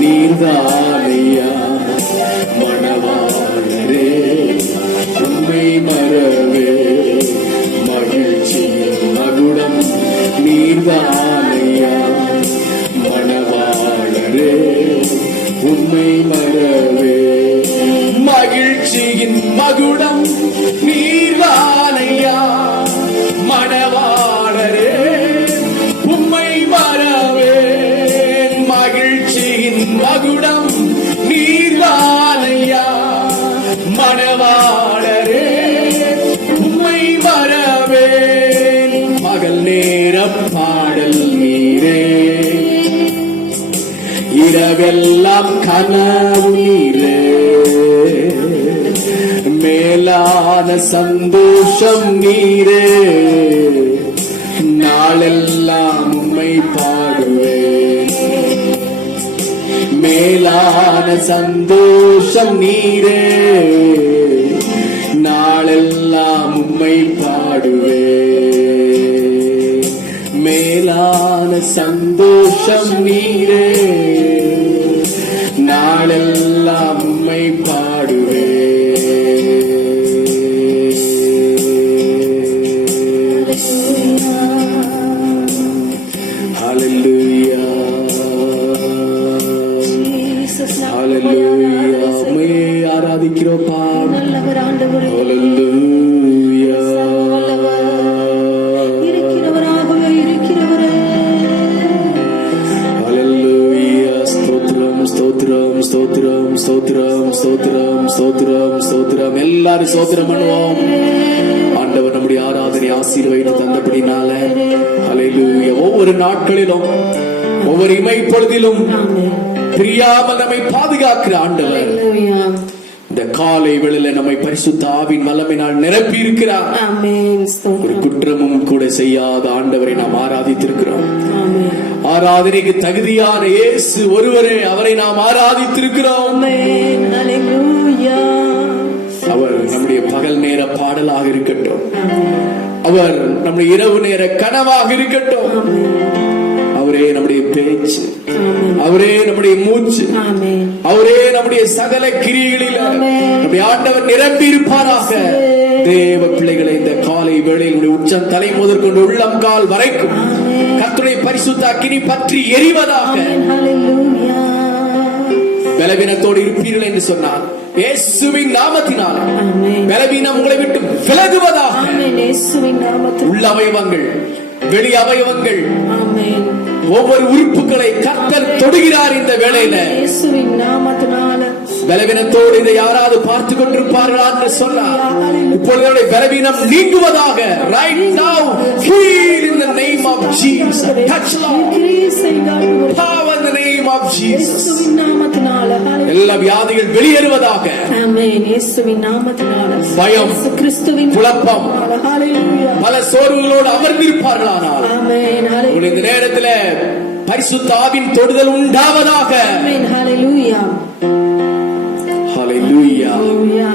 நீர்தானையா மணவாளரே, உம்மை மறவே. மகிழ்ச்சியின் மகுடம் நீர்தானையா மணவாளரே, உம்மை மறவே. மகிழ்ச்சியின் மகுடம் நீர்தானையா மணவாளரே, உம்மை மறவே. மகிழ்ச்சியின் மகுடம் நீர்தானையா மணவாளரே, உம்மை மறவே. பகல் நேர பாடல் நீரே, இரவெல்லாம் கனவு நீரே. மேலான சந்தோஷம் நீரே, நாளெல்லாம் உம்மை பாடுவேன். மேலான சந்தோஷம் நீரே, நாளெல்லாம் உம்மை பாடுவேன். மேலான சந்தோஷம் நீரே, நாளெல்லாம் உம்மை பாடுவேன். ஹல்லேலூயா, ஹல்லேலூயா. உம்மை ஆராதிக்கிறோம்ப்பா. நல்லவர் ஆண்டவரே. ஹல்லேலூயா. இருக்கிறவராகவே இருக்கிறவரே. ஹல்லேலூயா. ஸ்தோத்திரம் ஸ்தோத்திரம் ஸ்தோத்திரம் ஸ்தோத்திரம் ஸ்தோத்திரம் ஸ்தோத்திரம் ஸ்தோத்திரம். எல்லாரும் ஸ்தோத்திரம் பண்ணுவோம். ஆண்டவர் நம்முடைய ஆராதனை ஆசீர்வதித்து தந்தபடினால ஹல்லேலூயா. ஒவ்வொரு நாட்களிலும் ஒவ்வொரு இமை பொழுதிலும் பிரியாமல் நம்மை பாதுகாக்கிற ஆண்டவர் ஹல்லேலூயா. இந்த காலை வேளையில நம்மை பரிசுத்த ஆவியின் வல்லமையினால் நிரப்பி இருக்கிறார். ஆமென். ஒரு ஸ்தோத்திரம். குற்றமும் கூட செய்யாத ஆண்டவரை நாம் ஆராதித்திருக்கிறோம். ஆமென். ஆராதனைக்கு தகுதியான இயேசு ஒருவரே, அவரை நாம் ஆராதித்திருக்கிறோம். ஆமென். ஹல்லேலூயா. அவர் நம்முடைய பகல் நேர பாடலாக இருக்கட்டும், அவர் நம்முடைய இரவு நேர கனவாக இருக்கட்டும், அவரே நம்முடைய பேச்சு, அவரே நம்முடைய மூச்சு, ஆமென். அவரே நம்முடைய சகல கிரியைகளில் நம்முடைய ஆண்டவர் நிரம்பி இருப்பாராக. தேவ பிள்ளைகளை இந்த காலை வேளையில் உச்சம் தலை முதற்கொண்டு உள்ளம் கால் வரைக்கும் கர்த்தருடைய பரிசுத்த அக்கினி பற்றி எரிவதாக. ஹல்லேலூயா. பலவீனத்தோடு இருப்பீர்கள் என்று சொன்னார் இயேசுவின் நாமத்தினால் ஆமென். பலவீனம் உங்களை விட்டு விலகுவதாக. ஆமென். இயேசுவின் நாமத்தில். உள்ள அவயவங்கள், வெளி அவயவங்கள், ஆமென். ஒவ்வொரு உறுப்புகளை கர்த்தர் தொடுகிறார் இந்த வேளையில. இயேசுவின் நாமத்தினால. பலவீனத்தோடு இதை யாராவது பார்த்து கொண்டிருப்பார்களா என்று சொன்னார். இப்பொழுது அவருடைய பலவீனம் நீங்குவதாக. Right now, heal in the name of Jesus. Touch Lord. Power in the name of Jesus. இயேசுவின் நாமத்தினால. எல்லா வியாதிகள் வெளியேறுவதாக. ஆமென். இயேசுவின் நாமத்தினால. பயம், இயேசு கிறிஸ்துவின் குழப்பம், ஹல்லேலூயா. பல சோர்வுகளோடு அமர்ந்திருப்பார்களானால் ஆமென். ஹல்லேலூயா. இந்த நேரத்தில் பரிசுத்த ஆவியின் தொடுதல் உண்டாவதாக. ஆமென். ஹல்லேலூயா. ஹல்லேலூயா.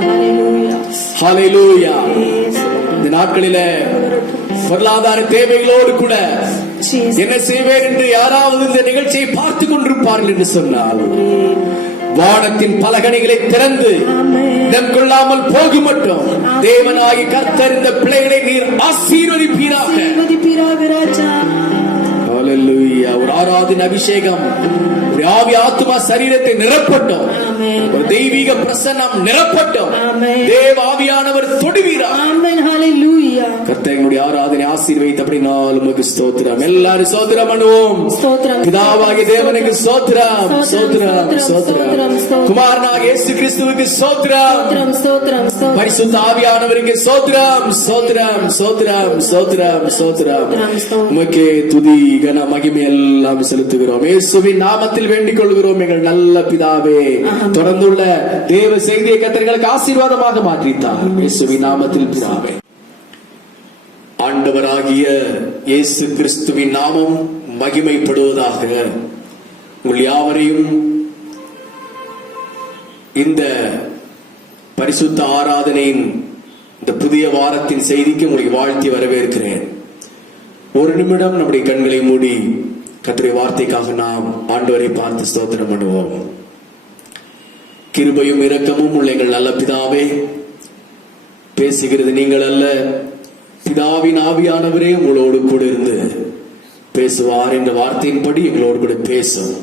ஹல்லேலூயா. ஹல்லேலூயா. இந்த நாட்களில பொருளாதார தேவைகளோடு கூட என்ன செய்வேன் என்று யாராவது இந்த நிகழ்ச்சியை பார்த்துக் கொண்டிருப்பார்கள் என்று சொன்னால், வானத்தின் பலகணிகளை திறந்து இடம் கொள்ளாமல் போகும் மட்டும் தேவனாகி கர்த்தர் இந்த பிள்ளைகளை நீர் ஆசீர்வதிப்பீராக. ராஜா. ஹல்லேலூயா. ஒரு ஆராதனை அபிஷேகம், ஒரு ஆவி ஆத்துமா சரீரத்தை நிரப்பட்டும். ஆமென். ஒரு தெய்வீக பிரசன்னம் நிரப்பட்டும். ஆமென். தேவ ஆவியானவர் தொடுவீராக. ஆமென். கர்த்தருடைய ஆராதனை ஆசீர்வதித்தபடினால் உமக்கு ஸ்தோத்திரம். எல்லாரும் ஸ்தோத்திரம் பண்ணுவோம். ஸ்தோத்திரம். பிதாவாகிய தேவனுக்கு ஸ்தோத்திரம், ஸ்தோத்திரம், ஸ்தோத்திரம். குமாரனாகிய இயேசு கிறிஸ்துவுக்கு ஸ்தோத்திரம், ஸ்தோத்திரம், ஸ்தோத்திரம். பரிசுத்த ஆவியானவருக்கு ஸ்தோத்திரம், ஸ்தோத்திரம், ஸ்தோத்திரம், ஸ்தோத்திரம், ஸ்தோத்திரம். உமக்கே துதி கன மகிமை எல்லாம் செலுத்துகிறோம். இயேசுவின் நாமத்தில் வேண்டிக் கொள்கிறோம் எங்கள் நல்ல பிதாவே. தொடர்ந்துள்ள தேவ செய்தியை கர்த்தர்களுக்கு ஆசீர்வாதமாக மாற்றித்தார். இயேசுவின் நாமத்தில் பிதாவே. ஆண்டவராகிய இயேசு கிறிஸ்துவின் நாமம் மகிமைப்படுவதாக. உங்கள் யாவரையும் இந்த பரிசுத்த ஆராதனையின் இந்த புதிய வாரத்தின் செய்திக்கு உங்களை வாழ்த்தி வரவேற்கிறேன். ஒரு நிமிடம் நம்முடைய கண்களை மூடி கர்த்தருடைய வார்த்தைக்காக நாம் ஆண்டவரை பார்த்து ஸ்தோத்திரம் பண்ணுவோம். கிருபையும் இரக்கமும் உள்ள எங்கள் நல்ல பிதாவே, பேசுகிறது நீங்கள் அல்ல, பிதாவின் ஆவியானவரே உங்களோடு கூட இருந்து பேசுவார் என்ற வார்த்தையின்படி எங்களோடு கூட பேசும்.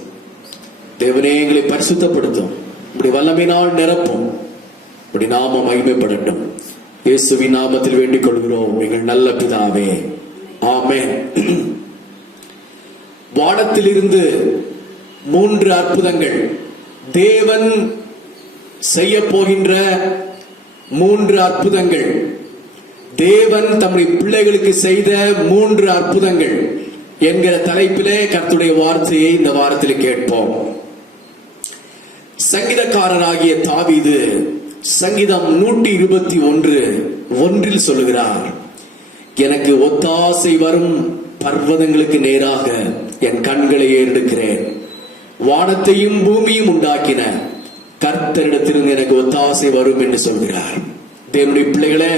தேவனே, எங்களை பரிசுத்தப்படுத்தும், இப்படி வல்லமையினால் நிரப்பும், இப்படி நாம மகிமைப்படட்டும். இயேசுவின் நாமத்தில் வேண்டிக் கொள்கிறோம் எங்கள் நல்ல பிதாவே, ஆமென். வானத்திலிருந்து 3 அற்புதங்கள், தேவன் செய்ய போகின்ற 3 அற்புதங்கள், தேவன் தம்முடைய பிள்ளைகளுக்கு செய்த 3 அற்புதங்கள் என்கிற தலைப்பிலே கர்த்தருடைய வார்த்தையை இந்த வாரத்தில் கேட்போம். சங்கீதக்காரராகிய தாவீது சங்கீதம் 121:1 சொல்லுகிறார், எனக்கு ஒத்தாசை வரும் பர்வதங்களுக்கு நேராக என் கண்களை ஏறெடுக்கிறேன். வானத்தையும் பூமியும் உண்டாக்கின கர்த்தரிடத்திலிருந்து எனக்கு ஒத்தாசை வரும் என்று சொல்கிறார். தேவனுடைய பிள்ளைகளே,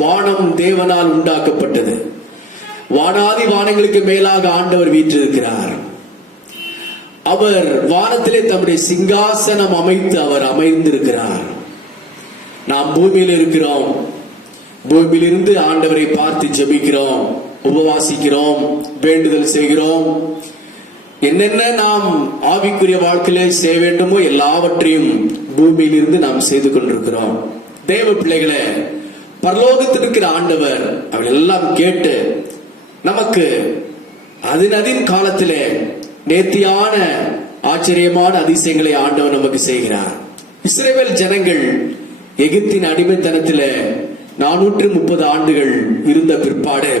வானம் தேவனால் உண்டாக்கப்பட்டது. வானாதி வானங்களுக்கு மேலாக ஆண்டவர் வீற்றிருக்கிறார். அவர் வானத்திலே தம்முடைய சிங்காசனம் அமைத்து அவர் அமைந்திருக்கிறார். நாம் பூமியில் இருக்கிறோம். பூமியிலிருந்து ஆண்டவரை பார்த்து ஜெபிக்கிறோம், உபவாசிக்கிறோம், வேண்டுதல் செய்கிறோம். என்னென்ன நாம் ஆவிக்குரிய வாழ்க்கையிலே செய்ய வேண்டுமோ எல்லாவற்றையும் பூமியிலிருந்து நாம் செய்து கொண்டிருக்கிறோம். தேவ பிள்ளைகளே, பரலோகத்தில் இருக்கிற ஆண்டவர் அவள் எல்லாம் கேட்டு நமக்கு அதின் காலத்திலே நேர்த்தியான ஆச்சரியமான அதிசயங்களை ஆண்டவர் நமக்கு செய்கிறார். இஸ்ரவேல் ஜனங்கள் எகிப்தின் அடிமைத்தனத்திலே 430 ஆண்டுகள் இருந்த பிற்பாடு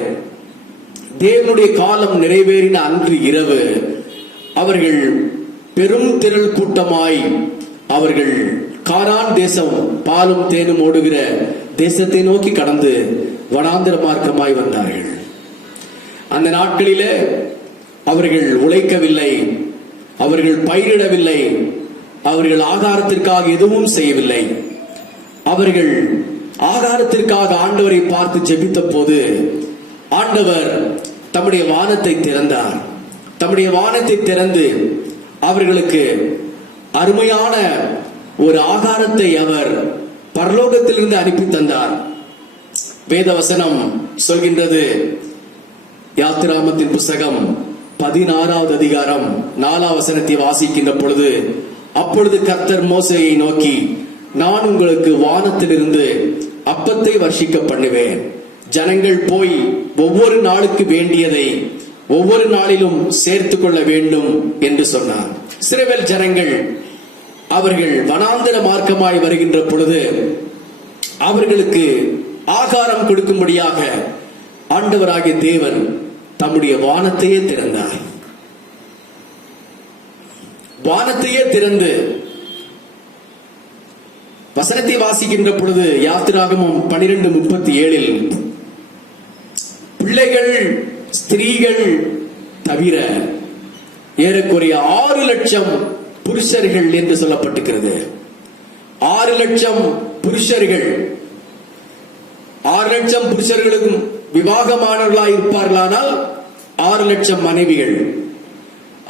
தேவனுடைய காலம் நிறைவேறின அன்று இரவு அவர்கள் பெரும் திரள் கூட்டமாய் அவர்கள் கானான் தேசம், பாலும் தேனும் ஓடுகிற தேசத்தை நோக்கி கடந்து வனாந்திர மார்க்கமாய் வந்தார்கள். அந்த நாட்களிலே அவர்கள் உழைக்கவில்லை, அவர்கள் பயிரிடவில்லை, அவர்கள் ஆகாரத்திற்காக எதுவும் செய்யவில்லை. அவர்கள் ஆகாரத்திற்காக ஆண்டவரை பார்த்து ஜெபித்த போது ஆண்டவர் தம்முடைய வானத்தை திறந்தார். தம்முடைய வானத்தை திறந்து அவர்களுக்கு அருமையான ஒரு ஆகாரத்தை அவர் பரலோகத்திலிருந்து அனுப்பி தந்தார். வேதவசனம் சொல்கின்றது, யாத்திராமத்தின் புஸ்தகம் 16வது அதிகாரம் 4வது வசனத்தை வாசிக்கின்ற பொழுது, அப்பொழுது கர்த்தர் மோசேயை நோக்கி, நான் உங்களுக்கு வானத்திலிருந்து அப்பத்தை வர்ஷிக்க பண்ணுவேன். ஜனங்கள் போய் ஒவ்வொரு நாளுக்கு வேண்டியதை ஒவ்வொரு நாளிலும் சேர்த்து கொள்ள வேண்டும் என்று சொன்னார். இஸ்ரவேல் ஜனங்கள் அவர்கள் வனாந்தர மார்க்கமாய் வருகின்ற பொழுது அவர்களுக்கு ஆகாரம் கொடுக்கும்படியாக ஆண்டவராகிய தேவன் தம்முடைய வானத்தையே திறந்தார். வானத்தையே திறந்து வசனத்தை வாசிக்கின்ற பொழுது யாத்திராகமம் 12:37 பிள்ளைகள் ஸ்திரீகள் தவிர ஏறக்குறைய 6 லட்சம் புருஷர்கள் என்று சொல்லப்பட்டிருக்கிறது. 6 லட்சம் புருஷர்கள், 6 லட்சம் புருஷர்களுக்கும் விவாகமானவர்களாய் இருப்பார்களானால் 6 லட்சம் மனைவிகள்.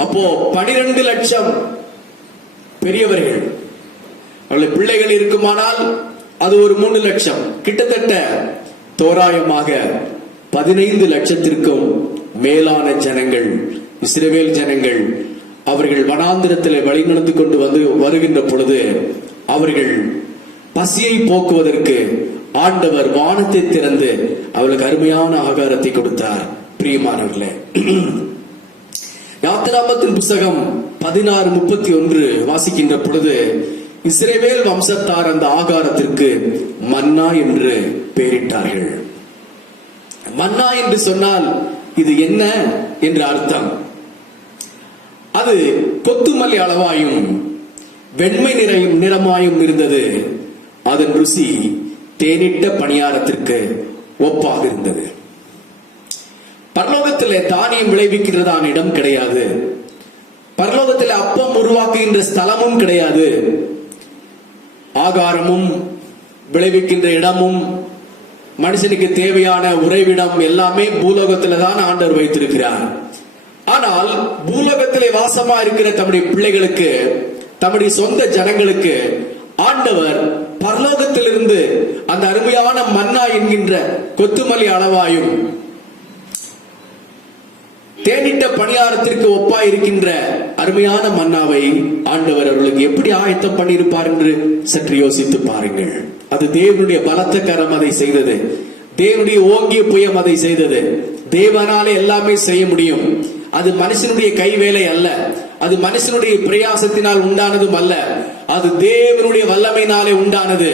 அப்போ 12 லட்சம் பெரியவர்கள். அவர்கள் பிள்ளைகள் இருக்குமானால் அது ஒரு 3 லட்சம். கிட்டத்தட்ட தோராயமாக 15 லட்சத்திற்கும் மேலான ஜனங்கள், இஸ்ரவேல் ஜனங்கள் அவர்கள் வனாந்திரத்தில் வழிநடந்து கொண்டு வருகின்ற பொழுது அவர்கள் பசியை போக்குவதற்கு ஆண்டவர் வானத்தை திறந்து அவளுக்கு அருமையான ஆகாரத்தை கொடுத்தார். பிரியமானவர்களே, யாத்திராகமத்தின் புஸ்தகம் 16:31 வாசிக்கின்ற பொழுது இஸ்ரவேல் வம்சத்தார் அந்த ஆகாரத்திற்கு மன்னா என்று பெயரிட்டார்கள். மன்னா என்று சொன்னால் இது என்ன என்று அர்த்தம்? அது கொத்துமல்லி அளவாயும் வெண்மை நிறமாயும் இருந்தது. அதன் ருசி தேனிட்ட பணியாரத்திற்கு ஒப்பாக இருந்தது. பரலோகத்திலே தானியம் விளைவிக்கிறதான இடம் கிடையாது. பரலோகத்தில் அப்பம் உருவாக்குகின்ற ஸ்தலமும் கிடையாது. ஆகாரமும் விளைவிக்கின்ற இடமும் மனுஷனுக்கு தேவையான உறைவிடம் எல்லாமே பூலோகத்தில தான் ஆண்டவர் வைத்திருக்கிறார். ஆனால் பூலோகத்திலே வாசமா இருக்கிற தம்முடைய பிள்ளைகளுக்கு, தம்முடைய சொந்த ஜனங்களுக்கு ஆண்டவர் பரலோகத்திலிருந்து அந்த அருமையான மன்னா என்கின்ற கொத்துமல்லி அளவாயும் தேனிட்ட பணியாரத்திற்கு ஒப்பாய் இருக்கின்ற அருமையான மன்னாவை ஆண்டவர் அவர்களுக்கு எப்படி ஆயத்தம் பண்ணியிருப்பார் என்று சற்று யோசித்து பாருங்கள். அது தேவனுடைய பலத்த கரம் அதை செய்தது. தேவனுடைய ஓங்கிய புயம் அதை செய்தது. தேவனாலே எல்லாமே செய்ய முடியும். அது மனுஷனுடைய கைவேலை அல்ல. அது மனுஷனுடைய பிரயாசத்தினால் உண்டானதும் அல்ல. அது தேவனுடைய வல்லமையினாலே உண்டானது.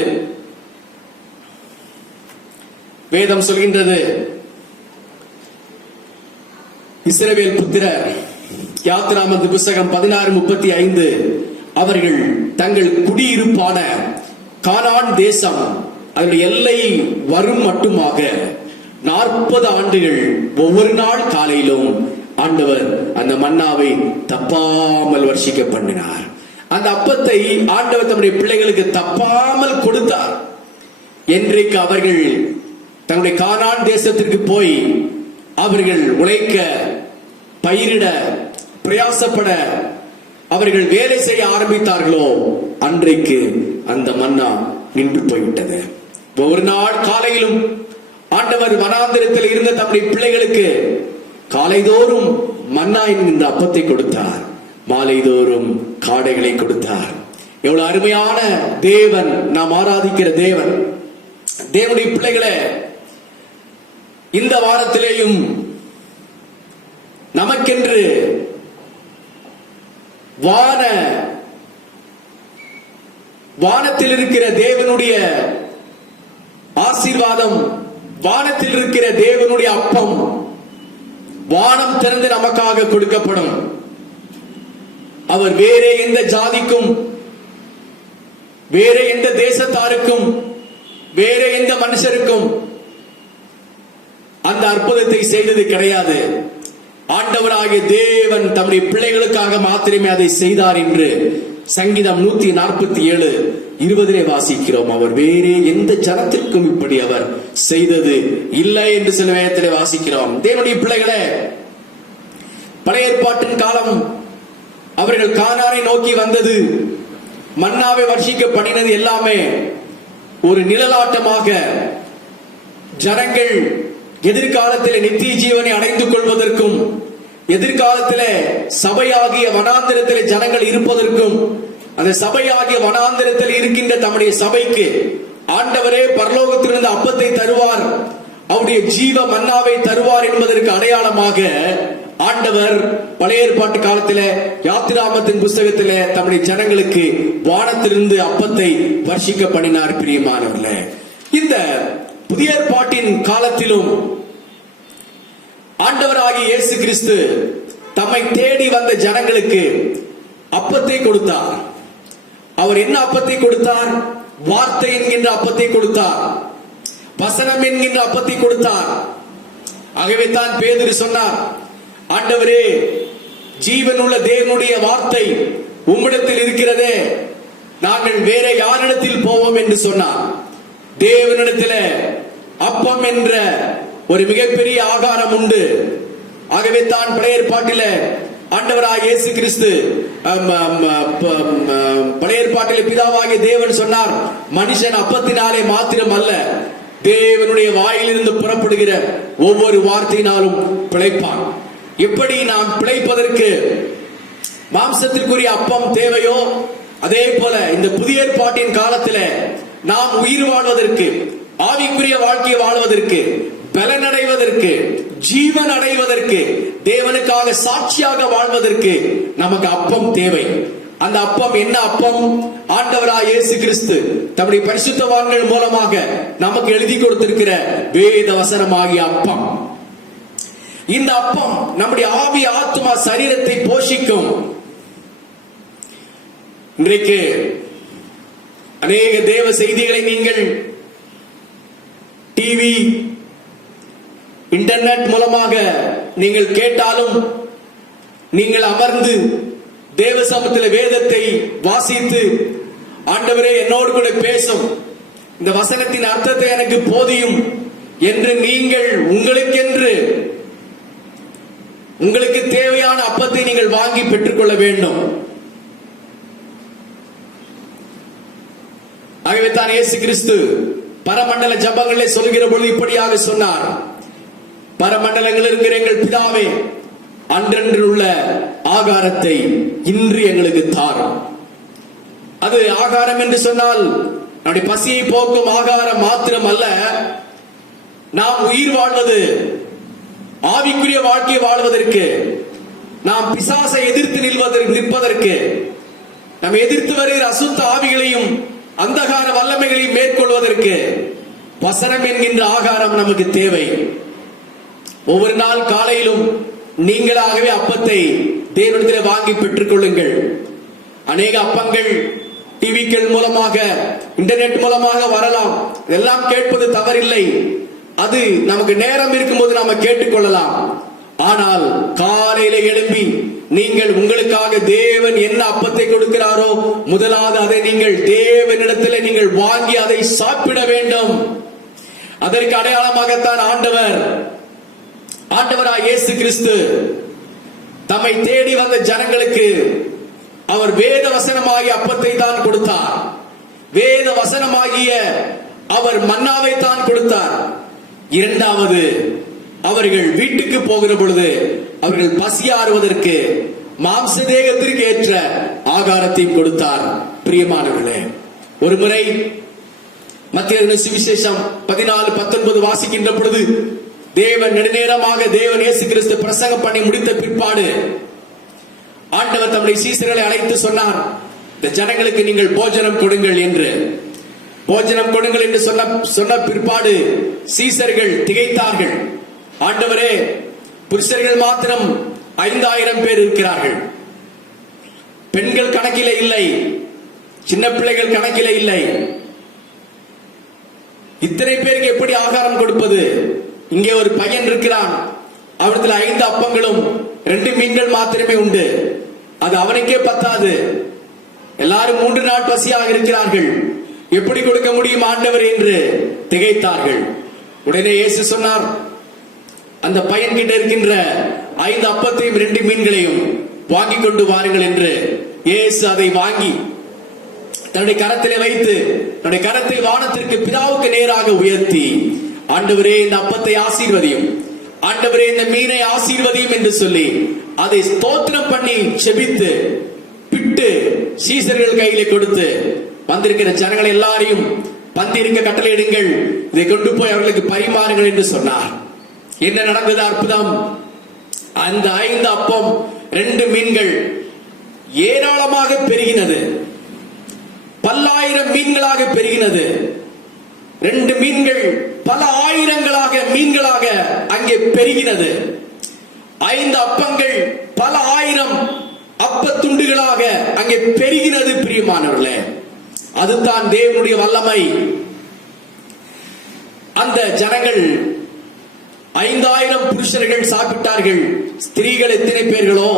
வேதம் சொல்கின்றது, இஸ்ரவேல் புத்திரர், யாத்திராகமத்தின் புஸ்தகம் 16:35, அவர்கள் தங்கள் குடியிருப்பான கானான் தேசம் அதனுடைய எல்லை வரும் மட்டுமாக 40 ஆண்டுகள் ஒவ்வொரு நாள் காலையிலும் ஆண்டவர் அந்த மன்னாவை தப்பாமல் வர்ஷிக்க பண்ணினார். அந்த அப்பத்தை ஆண்டவர் தம்முடைய பிள்ளைகளுக்கு தப்பாமல் கொடுத்தார். என்றைக்கு அவர்கள் தங்களுடைய கானான் தேசத்திற்கு போய் அவர்கள் உழைக்க, பயிரிட, பிரயாசப்பட அவர்கள் வேலை செய்ய ஆரம்பித்தார்களோ அன்றைக்கு அந்த மன்னா நின்று போய்விட்டது. ஒவ்வொரு நாள் காலையிலும் ஆண்டவர் வனாந்திரத்தில் இருந்த தம்முடைய பிள்ளைகளுக்கு காலைதோறும் மன்னா என்கின்ற அப்பத்தை கொடுத்தார். மாலைதோறும் காடைகளை கொடுத்தார். எவ்வளவு அருமையான தேவன் நாம் ஆராதிக்கிற தேவன். தேவனுடைய பிள்ளைகளே, இந்த வாரத்திலேயும் நமக்கென்று வானத்தில் இருக்கிற தேவனுடைய ஆசீர்வாதம், வானத்தில் இருக்கிற தேவனுடைய அப்பம் வானம் திறந்து நமக்காக கொடுக்கப்படும். அவர் வேற எந்த ஜாதிக்கும், வேற எந்த தேசத்தாருக்கும், வேற எந்த மனுஷருக்கும் அந்த அற்புதத்தை செய்தது கிடையாது. ஆண்டவராகிய தேவன் தம்முடைய பிள்ளைகளுக்காக மாத்திரமே அதை செய்தார் என்று சங்கீதம் 147:20 வாசிக்கிறோம். அவர் வேறே எந்த ஜனத்திற்கும் இப்படி அவர் செய்தது இல்லை என்று சில வேதத்திலே வாசிக்கிறோம். தேவனுடைய பிள்ளைகளே, பழைய ஏற்பாட்டின் காலம் அவர்கள் கானானை நோக்கி வந்தது, மன்னாவை வர்ஷிக்க பண்ணினது எல்லாமே ஒரு நிழலாட்டமாக ஜனங்கள் எதிர்காலத்திலே நித்திய ஜீவனை அடைந்து கொள்வதற்கும், எதிர்காலத்திலே சபையாகிய வனாந்திரத்திலே ஜனங்கள் இருப்பதற்கும், அந்த சபையாகிய வனாந்திரத்தில் இருக்கின்ற தம்முடைய சபைக்கு ஆண்டவரே பரலோகத்திலிருந்து அப்பத்தை தருவார், அவருடைய ஜீவ மன்னாவை தருவார் என்பதற்கு அடையாளமாக ஆண்டவர் பழைய ஏற்பாட்டு காலத்திலே யாத்திராகமத்தின் புஸ்தகத்திலே தம்முடைய ஜனங்களுக்கு வானத்திலிருந்து அப்பத்தை வர்ஷிக்க பண்ணினார். பிரியமானவர்களே, இந்த புதிய ஏற்பாட்டின் காலத்திலும் ஆண்டவராகிய இயேசு கிறிஸ்து தம்மை தேடி வந்த ஜனங்களுக்கு அப்பத்தை கொடுத்தார். அவர் என்ன அப்பத்தை கொடுத்தார்? வார்த்தை என்கின்ற அப்பத்தை கொடுத்தார். வசனம் என்கின்ற அப்பத்தை கொடுத்தார். ஆகவே தான் பேதுரு சொன்னார், ஆண்டவரே, ஜீவனுள்ள தேவனுடைய வார்த்தை உம்மிடத்தில் இருக்கிறதே, நாங்கள் வேற யாரிடத்தில் போவோம் என்று சொன்னார். தேவனிடத்தில் அப்பம் என்ற ஒரு மிகப்பெரிய ஆகாரம் உண்டு. ஆகவே தான் பழைய ஏற்பாட்டில் ஆண்டவராகிய இயேசு கிறிஸ்து பழைய ஏற்பாட்டில் பிதாவாகிய தேவன் சொன்னார், மனுஷன் அப்பத்தினாலே மாத்திரம் அல்ல, தேவனுடைய வாயிலிருந்து புறப்படுகிற ஒவ்வொரு வார்த்தையினாலும் பிழைப்பான். எப்படி நாம் பிழைப்பதற்கு மாம்சத்திற்குரிய அப்பம் தேவையோ, அதே போல இந்த புதிய ஏற்பாட்டின் காலத்தில் நாம் உயிர் வாழ்வதற்கு ஆவிக்குரிய வாழ்க்கையை வாழ்வதற்கு, பலனடைவதற்கு, ஜீவன் அடைவதற்கு, தேவனுக்காக சாட்சியாக வாழ்வதற்கு நமக்கு அப்பம் தேவை. அந்த அப்பம் என்ன அப்பம்? ஆண்டவராய் இயேசு கிறிஸ்து தம்முடைய பரிசுத்தவான்கள் மூலமாக நமக்கு எழுதி கொடுத்திருக்கிற வேத வசனமாகிய அப்பம். இந்த அப்பம் நம்முடைய ஆவி, ஆத்மா, சரீரத்தை போஷிக்கும். இன்றைக்கு அநேக தேவ செய்திகளை நீங்கள் டிவி, இன்டர்நெட் மூலமாக நீங்கள் கேட்டாலும், நீங்கள் அமர்ந்து தேவ சமூகத்தில் வேதத்தை வாசித்து, ஆண்டவரே என்னோடு கூட பேசும், இந்த வசனத்தின் அர்த்தத்தை எனக்கு போதியும் என்று நீங்கள் உங்களுக்கென்று உங்களுக்கு தேவையான அப்பத்தை நீங்கள் வாங்கி பெற்றுக்கொள்ள வேண்டும். ஆகவே தான் இயேசு கிறிஸ்து பரமண்டல ஜபங்களை சொல்கிற பொழுது இப்படியாக சொன்னார்: பரமண்டலங்கள் இருக்கிற எங்கள் பிதாவே, அன்றன்று உள்ள ஆகாரத்தை இன்று எங்களுக்கு தாரும். அது ஆகாரம் என்று சொன்னால் நம்முடைய பசியை போக்கும் ஆகாரம் மாத்திரம் அல்ல. நாம் உயிர் வாழ்வது, ஆவிக்குரிய வாழ்க்கை வாழ்வதற்கு, நாம் பிசாசை எதிர்த்து நிற்பதற்கு, நாம் எதிர்த்து வருகிற அசுத்த ஆவிகளையும் அந்தகார வல்லமைகளையும் மேற்கொள்வதற்கு வசனம் என்கின்ற ஆகாரம் நமக்கு தேவை. ஒவ்வொரு நாள் காலையிலும் நீங்களாகவே அப்பத்தை தேவனிடத்தில் வாங்கி பெற்றுக் கொள்ளுங்கள். அநேக அப்பங்கள் டிவிக்கள் மூலமாக, இன்டர்நெட் மூலமாக வரலாம். இதெல்லாம் கேட்பது தவறில்லை. அது நமக்கு நேரம் இருக்கும்போது நாம கேட்டுக்கொள்ளலாம். ஆனால் காலையில எழும்பி நீங்கள் உங்களுக்காக தேவன் என்ன அப்பத்தை கொடுக்கிறாரோ, முதலாவது அதை நீங்கள் தேவனிடத்தில் நீங்கள் வாங்கி அதை சாப்பிட வேண்டும். அதற்கு அடையாளமாகத்தான் ஆண்டவராய் இயேசு கிறிஸ்து தம்மை தேடி வந்த ஜனங்களுக்கு அவர் வேத வசனமாகிய அப்பத்தை தான் கொடுத்தார். வேத வசனமாகிய அவர் மன்னாவை தான் கொடுத்தார். இரண்டாவது, அவர்கள் வீட்டுக்கு போகிற பொழுது அவர்கள் பசியாறுவதற்கு மாம்ச தேகத்திற்கு ஏற்ற ஆகாரத்தையும் கொடுத்தார். பிரியமானவர்களே, ஒரு முறை மத்திய சுவிசேஷம் 14:19 வாசிக்கின்ற பொழுது, தேவன் நெடுநேரமாக தேவன் இயேசு கிறிஸ்து பிரசங்கம் பண்ணி முடித்த பிற்பாடு ஆண்டவர் தம்முடைய சீசர்களை அழைத்து சொன்னார், இந்த ஜனங்களுக்கு நீங்கள் போஜனம் கொடுங்கள் என்று. போஜனம் கொடுங்கள் என்று சொன்ன பிற்பாடு சீசர்கள் திகைத்தார்கள். ஆண்டவரே, புருஷர்கள் மாத்திரம் 5000 பேர் இருக்கிறார்கள், பெண்கள் கணக்கிலே இல்லை, சின்ன பிள்ளைகள் கணக்கிலே இல்லை, இத்தனை பேருக்கு எப்படி ஆகாரம் கொடுப்பது? இங்கே ஒரு பையன் இருக்கிறான், அவனத்தில் 5 அப்பங்களும் 2 மீன்கள் மாத்திரமே உண்டு, அது அவனுக்கே பத்தாது, எல்லாரும் 3 நாள் பசியாக இருக்கிறார்கள், எப்படி கொடுக்க முடியும் ஆண்டவர் என்று திகைத்தார்கள். உடனே இயேசு சொன்னார், அந்த பையன் கிட்ட இருக்கின்ற 5 அப்பத்தையும் 2 மீன்களையும் வாங்கி கொண்டு வாருங்கள் என்று. இயேசு அதை வாங்கி தன்னுடைய கரத்திலே வைத்து, தன்னுடைய கரத்தை வானத்திற்கு பிதாவுக்கு நேராக உயர்த்தி, ஆண்டவரே இந்த அப்பத்தை ஆசீர்வதியும், ஆண்டவரே இந்த மீனை ஆசீர்வதியும் என்று சொல்லி அதை ஸ்தோத்திரம் பண்ணி செபித்து பிட்டு சீசர்கள் கையிலே கொடுத்து, வந்திருக்கிற ஜனங்கள் எல்லாரையும் பந்தி இருக்க கட்டளையிடுங்கள், இதை கொண்டு போய் அவர்களுக்கு பரிமாறுங்கள் என்று சொன்னார். என்ன நடந்தது? அற்புதம்! அந்த 5 அப்பம் 2 மீன்கள் ஏராளமாக பெருகினது, பல்லாயிரம் மீன்களாக பெருகினது. 2 மீன்கள் பல ஆயிரங்களாக மீன்களாக அங்கே பெருகினது. 5 அப்பங்கள் பல ஆயிரம் அப்ப துண்டுகளாக அங்கே பெருகினது. பிரியமானவர்களே, அதுதான் தேவனுடைய வல்லமை. அந்த ஜனங்கள் 5000 புருஷர்கள் சாப்பிட்டார்கள். ஸ்திரீகள் எத்தனை பேர்களோ,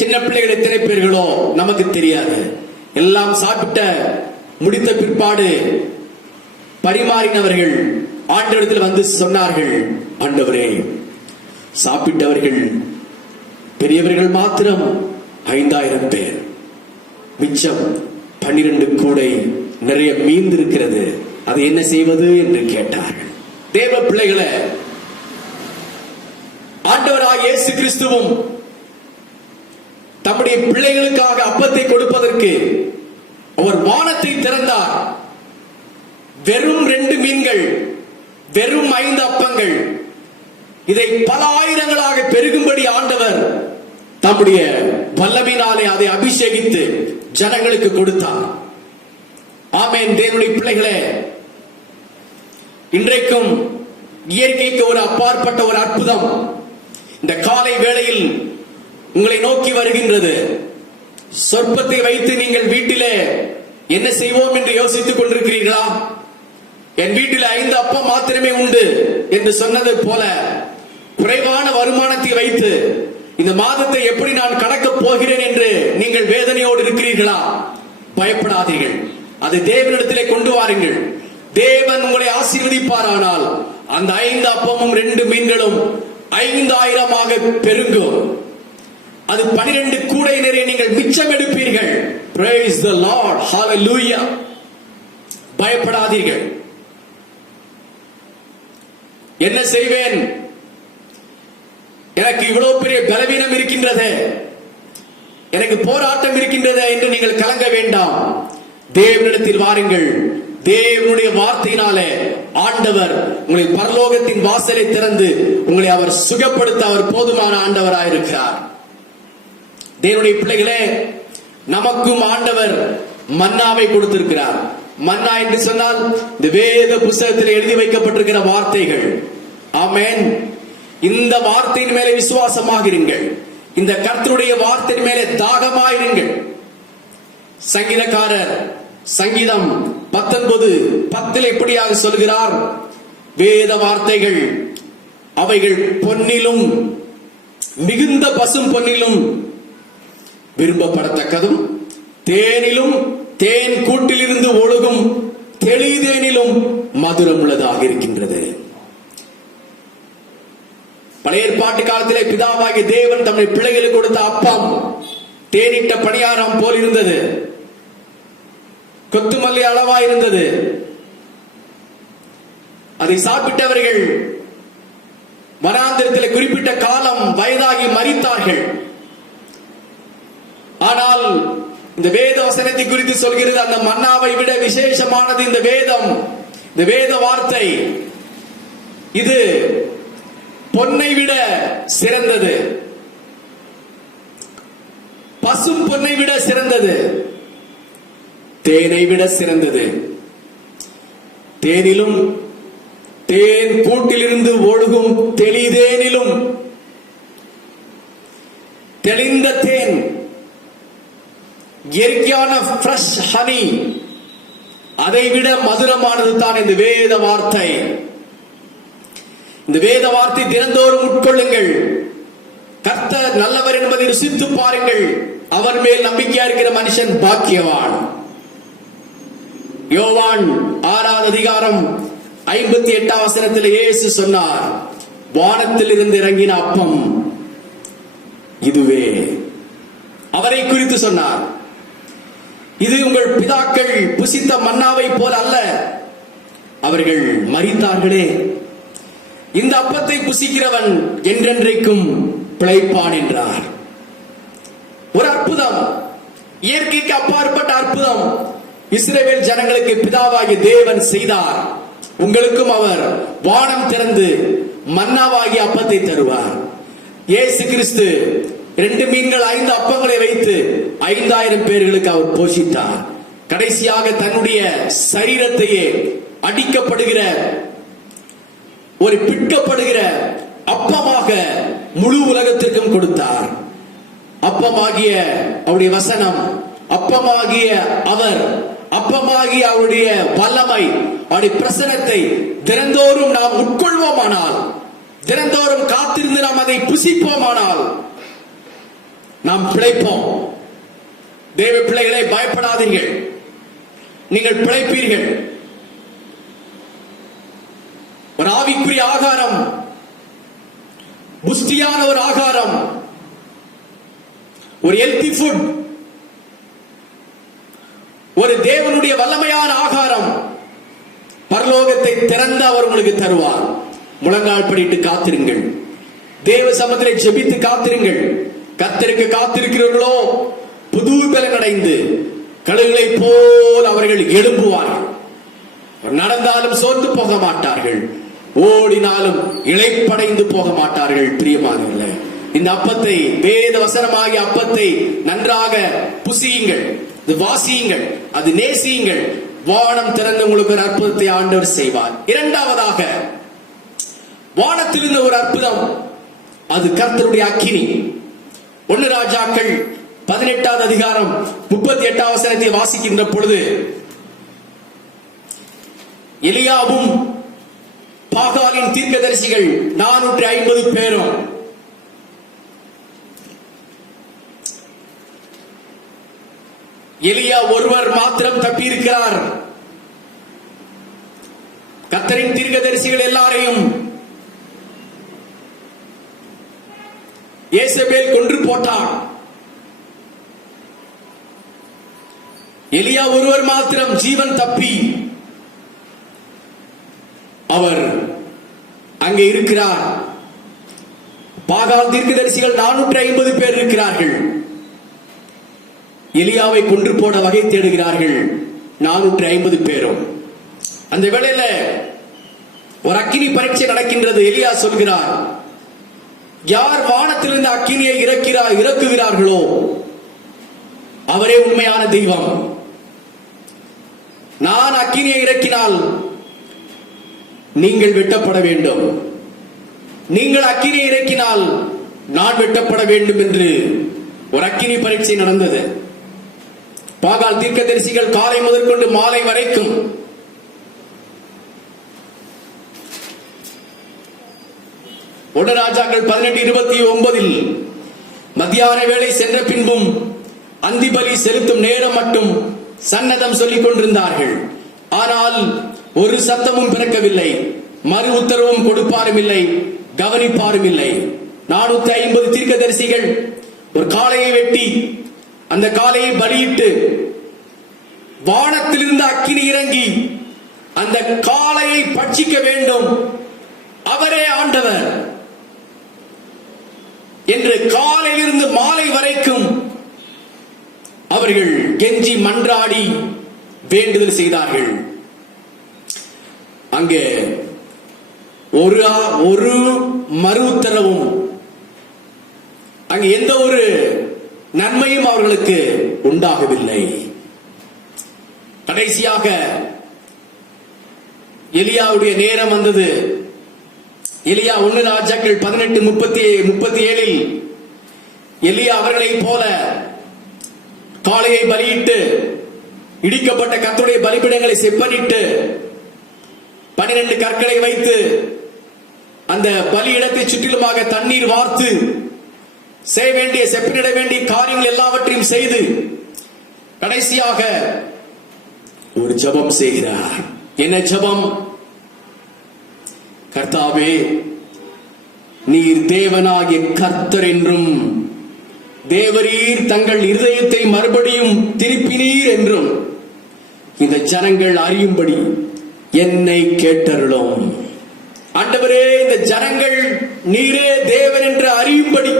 சின்ன பிள்ளைகள் எத்தனை பேர்களோ நமக்கு தெரியாது. எல்லாம் சாப்பிட்ட முடித்த பிற்பாடு பரிமாறினவர்கள் ஆண்டவரிடத்தில் வந்து சொன்னார்கள், ஆண்டவரே, சாப்பிட்டவர்கள் பெரியவர்கள் மாத்திரம் 5000 பேர், மிச்சம் 12 கூடை நிறைய மீந்திருக்கிறது, அது என்ன செய்வது என்று கேட்டார்கள். தேவ பிள்ளைகளை, ஆண்டவராகிய இயேசு கிறிஸ்துவும் தம்முடைய பிள்ளைகளுக்காக அப்பத்தை கொடுப்பதற்கு அவர் வானத்தை திறந்தார். வெறும் 2 மீன்கள் வெறும் 5 அப்பங்கள் இதை பல ஆயிரங்களாக பெருகும்படி ஆண்டவர் தம்முடைய வல்லமையினாலே அதை அபிஷேகித்து ஜனங்களுக்கு கொடுத்தார். ஆமென். தேவனுடைய பிள்ளைகளே, இன்றைக்கும் இயற்கைக்கு ஒரு அப்பாற்பட்ட ஒரு அற்புதம் இந்த காலை வேளையில் உங்களை நோக்கி வருகின்றது. சொற்பத்தை வைத்து நீங்கள் வீட்டிலே என்ன செய்வோம் என்று யோசித்துக் கொண்டிருக்கிறீர்களா? என் வீட்டில் 5 அப்பம் மாத்திரமே உண்டு என்று சொன்னது போல குறைவான வருமானத்தை வைத்து இந்த மாதத்தை எப்படி நான் கடக்கப் போகிறேன் என்று நீங்கள் வேதனையோடு இருக்கிறீர்களா? பயப்படாதீர்கள். அதை தேவனிடத்திலே கொண்டு வாருங்கள். தேவன் உங்களை ஆசீர்வதிப்பாரானால் அந்த 5 அப்பமும் 2 மீன்களும் 5000 பெருகும். அது 12 கூடை நிறைய நீங்கள் மிச்சம் எடுப்பீர்கள். Praise the Lord. Hallelujah. பயப்படாதீர்கள். என்ன செய்வேன், எனக்கு இவ்வளவு பெரிய பலவீனம் இருக்கின்றது, எனக்கு போராட்டம் இருக்கின்றது என்று நீங்கள் கலங்க வேண்டாம். தேவனிடத்தில் வாருங்கள். தேவனுடைய வார்த்தையினாலே ஆண்டவர் உங்களை பரலோகத்தின் வாசலை திறந்து உங்களை அவர் சுகப்படுத்த அவர் போதுமான ஆண்டவராயிருக்கிறார். தேவனுடைய பிள்ளைகளே, நமக்கும் ஆண்டவர் மன்னாவை கொடுத்திருக்கிறார். மன்னா என்று சொன்னால் இந்த வேத புத்தகத்தில் எழுதி வைக்கப்பட்டிருக்கிற வார்த்தைகள். ஆமென். இந்த வார்த்தையின் மேலே விசுவாசமாக இருங்கள். இந்த கர்த்தருடைய வார்த்தையின் மேலே தாகமாயிருங்கள். சங்கீதக்காரர் சங்கீதம் 19:10 இப்படியாக சொல்கிறார், வேத வார்த்தைகள் அவைகள் பொன்னிலும் மிகுந்த பசும் பொன்னிலும் விரும்பப்படத்தக்கதும் தேனிலும் தேன் கூட்டிலிருந்து ஒழுகும் தெளிதேனிலும் மதுரம் உள்ளதாக இருக்கின்றது. பழைய ஏற்பாட்டு காலத்திலே பிதாவாகிய தேவன் தம்முடைய பிள்ளைகளுக்கு கொடுத்த அப்பம் தேனிட்ட பணியாரம் போல் இருந்தது, கொத்துமல்லி அளவா இருந்தது. அதை சாப்பிட்டவர்கள் வனாந்திரத்தில் குறிப்பிட்ட காலம் வயதாகி மரித்தார்கள். ஆனால் இந்த வேத வசனத்தை குறித்து சொல்கிறது, அந்த மன்னாவை விட விசேஷமானது இந்த வேதம், இந்த வேத வார்த்தை. இது பொன்னை விட சிறந்தது, பசும் பொன்னை விட சிறந்தது, தேனை விட சிறந்தது. தேனிலும் தேன் கூட்டிலிருந்து ஒழுகும் தெளிதேனிலும் தெளிந்த தேன், இயற்கையான ஃப்ரெஷ் ஹனி, அதை விட மதுரமானது தான் இந்த வேத வார்த்தை. இந்த வேத வார்த்தை தினந்தோறும் உட்கொள்ளுங்கள். கர்த்தர் நல்லவர் என்பதை ருசித்து பாருங்கள். அவர் மேல் நம்பிக்கையா இருக்கிற மனுஷன் பாக்கியவான். யோவான் 6:58 இயேசு சொன்னார், வானத்தில் இருந்து இறங்கின அப்பம் இதுவே. அவரை குறித்து சொன்னார். இது உங்கள் பிதாக்கள் புசித்த மன்னாவை போல அல்ல, அவர்கள் மரித்தார்களே. இந்த அப்பத்தை புசிக்கிறவன் என்றென்றைக்கும் பிழைப்பான் என்றார். ஒரு அற்புதம், இயற்கைக்கு அப்பாற்பட்ட அற்புதம் இஸ்ரவேல் ஜனங்களுக்கு பிதாவாகிய தேவன் செய்தார். உங்களுக்கும் அவர் வானம் திறந்து மன்னாவாகிய அப்பத்தை தருவார். இயேசு கிறிஸ்து 2 மீன்கள் 5 அப்பங்களை வைத்து 5000 பேர்களுக்கு அவர் போஷித்தார். கடைசியாக தன்னுடைய சரீரத்தையே அடிக்கப்படுகிற ஒரு பிற்கப்படுகிற அப்பமாக முழு உலகத்திற்கும் கொடுத்தார். அப்பமாகிய அவருடைய வசனம், அப்பமாகிய அவர், அப்பமாகிய அவருடைய வல்லமை, அவருடைய பிரசனத்தை தினந்தோறும் நாம் உட்கொள்வோமானால், தினந்தோறும் காத்திருந்து நாம் அதை புசிப்போமானால் நாம் பிழைப்போம். தேவ பிள்ளைகளை, பயப்படாதீர்கள், நீங்கள் பிழைப்பீர்கள். ஒரு ஆவிக்குரிய ஆகாரம், புஷ்டியான ஒரு ஆகாரம், ஒரு ஹெல்தி ஃபுட், ஒரு தேவனுடைய வல்லமையான ஆகாரம் பரலோகத்தை திறந்து அவர் உங்களுக்கு தருவார். முழங்கால் படிட்டு காத்திருங்கள். தேவ சமத்திலே ஜெபித்து காத்திருங்கள். கர்த்தருக்கு காத்திருக்கிறவர்களோ புது பலன் அடைந்து கழுகுகளை போல் அவர்கள் எழும்புவார்கள். நடந்தாலும் சோர்ந்து போக மாட்டார்கள். ஓடினாலும் இளைப்படைந்து போக மாட்டார்கள். பிரியமானவர்களே, இந்த அப்பத்தை, வேத வசனமாகிய அப்பத்தை நன்றாக புசியுங்கள், இது வாசியுங்கள், அது நேசியுங்கள். வானம் திறந்து உங்களுக்கு ஒரு அற்புதத்தை ஆண்டவர் செய்வார். இரண்டாவதாக, வானத்திலிருந்த ஒரு அற்புதம், அது கர்த்தருடைய அக்கினி. 1 ராஜாக்கள் 18வது அதிகாரம் 38வது வசனத்தை வாசிக்கின்ற பொழுது, எலியாவும் பாகாலின் தீர்க்கதரிசிகள் 450 பேரும் எலியா ஒருவர் மாத்திரம் தப்பியிருக்கிறார். கர்த்தரின் தீர்க்கதரிசிகள் எல்லாரையும் யேசபேல் கொன்று போட்டான். எலியா ஒருவர் மாத்திரம் ஜீவன் தப்பி அவர் அங்கே இருக்கிறார். பாகால் தீர்க்கதரிசிகள் 450 பேர் இருக்கிறார்கள். எலியாவை கொன்று போட வகை தேடுகிறார்கள் 450 பேரும். அந்த வேளையில ஒரு அக்கினி பரீட்சை நடக்கின்றது. எலியா சொல்கிறார், யார் வானத்திலிருந்து அக்கினியை இறக்குகிறார்களோ அவரே உண்மையான தெய்வம். நான் அக்கினியை இறக்கினால் நீங்கள் வெட்டப்பட வேண்டும், நீங்கள் அக்கினியை இறக்கினால் நான் வெட்டப்பட வேண்டும் என்று ஒரு அக்கினி பரீட்சை நடந்தது. பாகால் தீர்க்கதரிசிகள் காலை முதற்கொண்டு மாலை வரைக்கும் ராஜாக்கள் 18:29 மத்தியான வேளை சென்ற பின்பும் அந்திபலி செலுத்தும் நேரம் மட்டும் சன்னதம் சொல்லிக் கொண்டிருந்தார்கள். ஆனால் ஒரு சத்தமும் பிறக்கவில்லை, மறு உத்தரவும் கொடுப்பாரும் இல்லை, கவனிப்பாரும் இல்லை. 450 தீர்க்கதரிசிகள் ஒரு காளையை வெட்டி அந்த காளையை பலியிட்டு வானத்திலிருந்து அக்கினி இறங்கி அந்த காளையை பட்சிக்க வேண்டும், அவரே ஆண்டவர் என்று காலையிலிருந்து மாலை வரைக்கும் அவர்கள் கெஞ்சி மன்றாடி வேண்டுதல் செய்தார்கள். அங்கே ஒரு மறு உத்தரவும், அங்கே எந்த ஒரு நன்மையும் அவர்களுக்கு உண்டாகவில்லை. கடைசியாக எலியாவுடைய நேரம் வந்தது. எலியா 1 ராஜாக்கள் 18:37 எலியா அவர்களை போல காளையை பலியிட்டு இடிக்கப்பட்ட கர்த்தருடைய பலிபீடங்களை செப்பனிட்டு 12 கற்களை வைத்து அந்த பலியிடத்தை சுற்றிலுமாக தண்ணீர் வார்த்து செய்ய வேண்டிய செப்பனிட வேண்டிய காரியங்கள் எல்லாவற்றையும் செய்து கடைசியாக ஒரு ஜெபம் செய்கிறார். என்ன ஜெபம்? கர்த்தாவே, நீர் தேவனாகிய கர்த்தர் என்றும் தேவரீர் தங்கள் இருதயத்தை மறுபடியும் திருப்பினீர் என்றும் இந்த ஜனங்கள் அறியும்படி என்னை கேட்டருளும். ஆண்டவரே, இந்த ஜனங்கள் நீரே தேவன் என்று அறியும்படி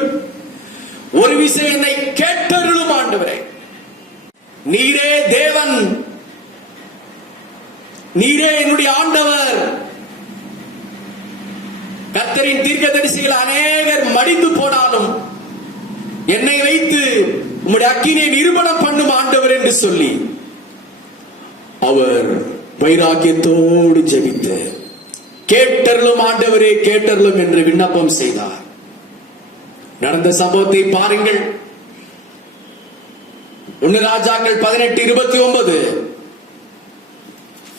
ஒரு விஷயம் என்னை கேட்டருளும். ஆண்டவரே, நீரே தேவன், நீரே என்னுடைய ஆண்டவர். கர்த்தரின் தீர்க்கதரிசிகள் அநேகர் மடிந்து போனாலும் என்னை வைத்து உம்முடைய அக்கினியை நிரூபணம் பண்ணும் ஆண்டவர் என்று சொல்லி அவர் வைராக்கியத்தோடு ஜெபித்து கேட்டருளும் ஆண்டவரே கேட்டருளும் என்று விண்ணப்பம் செய்தார். நடந்த சம்பவத்தை பாருங்கள். 1 ராஜாக்கள் 18:29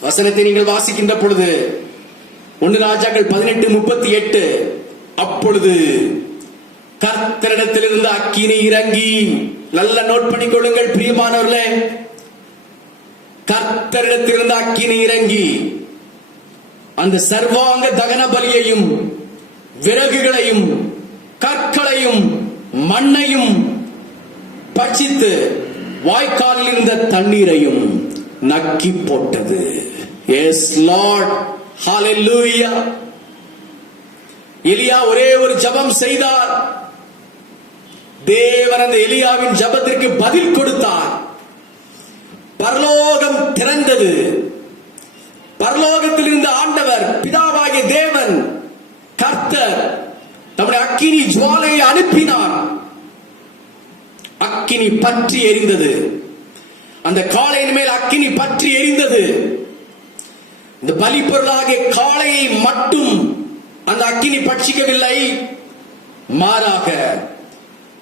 வசனத்தை நீங்கள் வாசிக்கின்ற பொழுது 1 ராஜாக்கள் 18:38 அப்பொழுது கர்த்தரிடத்திலிருந்து அக்கினி இறங்கி, நல்ல நோட் பண்ணிக்கொள்ளுங்கள் பிரியமானவர்களே, கர்த்தரிடத்திலிருந்து அக்கினி இறங்கி அந்த சர்வாங்க தகன பலியையும் விறகுகளையும் கற்களையும் மண்ணையும் பட்சித்து வாய்க்காலில் இருந்த தண்ணீரையும் நக்கி போட்டது. எஸ் லார்ட், ஹalleluya. எலியா ஒரே ஒரு ஜெபம் செய்தார். தேவன் அந்த எலியாவின் ஜெபத்திற்கு பதில் கொடுத்தார். பரலோகம் திறந்தது. பரலோகத்தில் இருந்த ஆண்டவர் பிதாவாகிய பலிபொருளாகிய தேவன் கர்த்தர் தம்முடைய அக்கினி ஜுவாலையை அனுப்பினார். அக்கினி பற்றி எரிந்தது. அந்த காளையின் மேல் அக்கினி பற்றி எரிந்தது. இந்த பலிபொருளாகிய காளையை மட்டும் அந்த அக்கினி பட்சிக்கவில்லை, மாறாக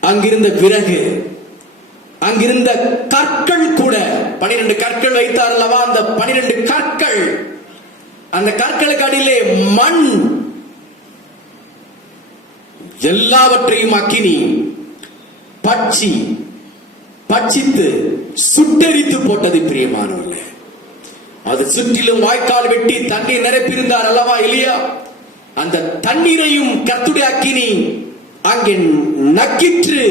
அங்கிருந்த விறகு, அங்கிருந்த கற்கள் கூட, 12 கற்கள் வைத்தார் அல்லவா, அந்த 12 கற்கள், அந்த கற்களுக்கு அடியிலே மண், எல்லாவற்றையும் அக்கினி பட்சித்து சுட்டெரித்து போட்டது. பிரியமானவர்களே, அது சுற்றிலும் வாய்க்கால் வெட்டி தண்ணீர் நிரப்பியிருந்தார் அல்லவா எலியா, அந்த தண்ணீரையும் கர்த்தருடைய அக்கினி அங்கே நக்கிற்று.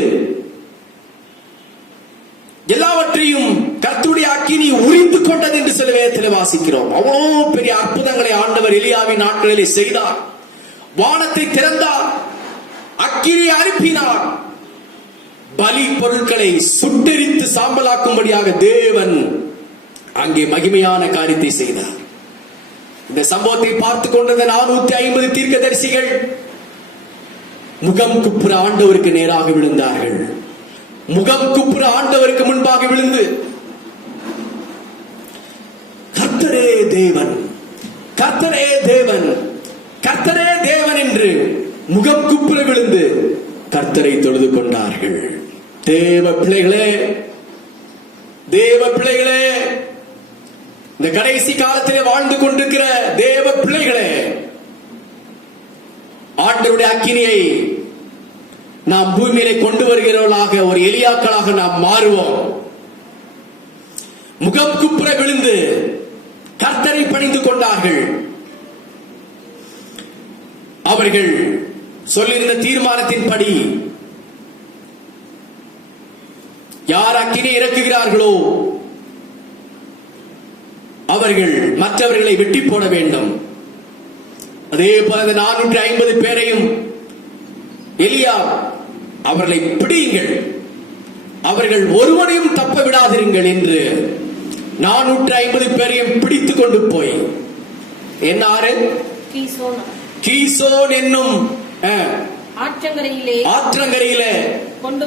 எல்லாவற்றையும் கர்த்தருடைய அக்கினி உரிந்து கொண்டது என்று சில வேதத்தில் வாசிக்கிறோம். அவ்வளவு பெரிய அற்புதங்களை ஆண்டவர் எலியாவின் நாட்களிலே செய்தார். வானத்தை திறந்தார், அக்கினியை அனுப்பினார், பலி பொருட்களை சுட்டெரித்து சாம்பலாக்கும்படியாக தேவன் அங்கே மகிமையான காரியத்தை செய்தார். இந்த சம்பவத்தை பார்த்துக் கொண்ட 450 தீர்க்கதரிசிகள் முகம் குப்புற ஆண்டவருக்கு நேராக விழுந்தார்கள். முகம் குப்புற ஆண்டவருக்கு முன்பாக விழுந்து, கர்த்தரே தேவன், கர்த்தரே தேவன், கர்த்தரே தேவன் என்று முகம் குப்புற விழுந்து கர்த்தரை தொழுது கொண்டார்கள். தேவ பிள்ளைகளே, தேவ பிள்ளைகளே, இந்த கடைசி காலத்திலே வாழ்ந்து கொண்டிருக்கிற தேவ பிள்ளைகளே, ஆண்டவருடைய அக்கினியை நாம் பூமியிலே கொண்டு வருகிறவர்களாக, ஒரு எலியாக்களாக நாம் மாறுவோம். முகம் குப்புற விழுந்து கர்த்தரை பணிந்து கொண்டார்கள். அவர்கள் சொல்லியிருந்த தீர்மானத்தின்படி யார் அக்கினியை இறக்குகிறார்களோ அவர்கள் மற்றவர்களை வெட்டி போட வேண்டும். அதே போல 450 பேரையும் எலியா, அவர்களை பிடியுங்கள், அவர்கள் ஒருவனையும் தப்ப விடாதிருங்கள் என்று 450 பேரையும் பிடித்துக் கொண்டு போய், என்னாரு கீசோன் என்னும் ஆற்றங்கரையிலே கொண்டு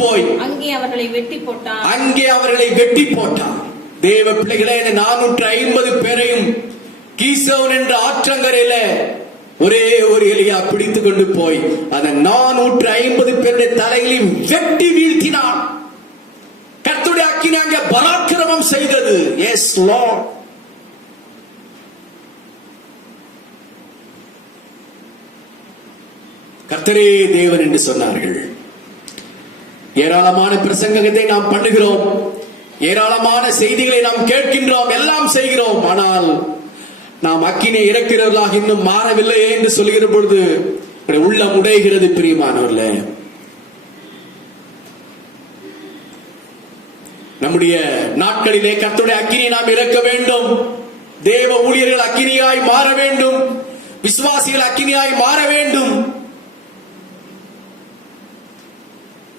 போய் அங்கே அவர்களை வெட்டி போட்டார். தேவ பிள்ளைகளே, 450 பேரையும் கீசோன் என்ற ஆற்றங்கரையில ஒரே ஒரு எலியா பிடித்துக் கொண்டு போய் அந்த 450 பேருடைய தலைகளையும் வெட்டி வீழ்த்தினார். கர்த்தருடைய அக்கினி அங்கே பராக்கிரமம் செய்தது. Yes Lord. கர்த்தரே தேவன் என்று சொன்னார்கள். ஏராளமான பிரசங்கத்தை நாம் பண்ணுகிறோம், ஏராளமான செய்திகளை நாம் கேட்கின்றோம், எல்லாம் செய்கிறோம். ஆனால் நாம் அக்கினை இறக்கிறவர்களாக இன்னும் மாறவில்லை என்று சொல்கிற பொழுது உள்ளம் உடைகிறது. பிரியமானவர்களே, நம்முடைய நாட்களிலே கர்த்தருடைய அக்கினியை நாம் இறக்க வேண்டும். தேவ ஊழியர்கள் அக்கினியாய் மாற வேண்டும். விசுவாசிகள் அக்கினியாய் மாற வேண்டும்.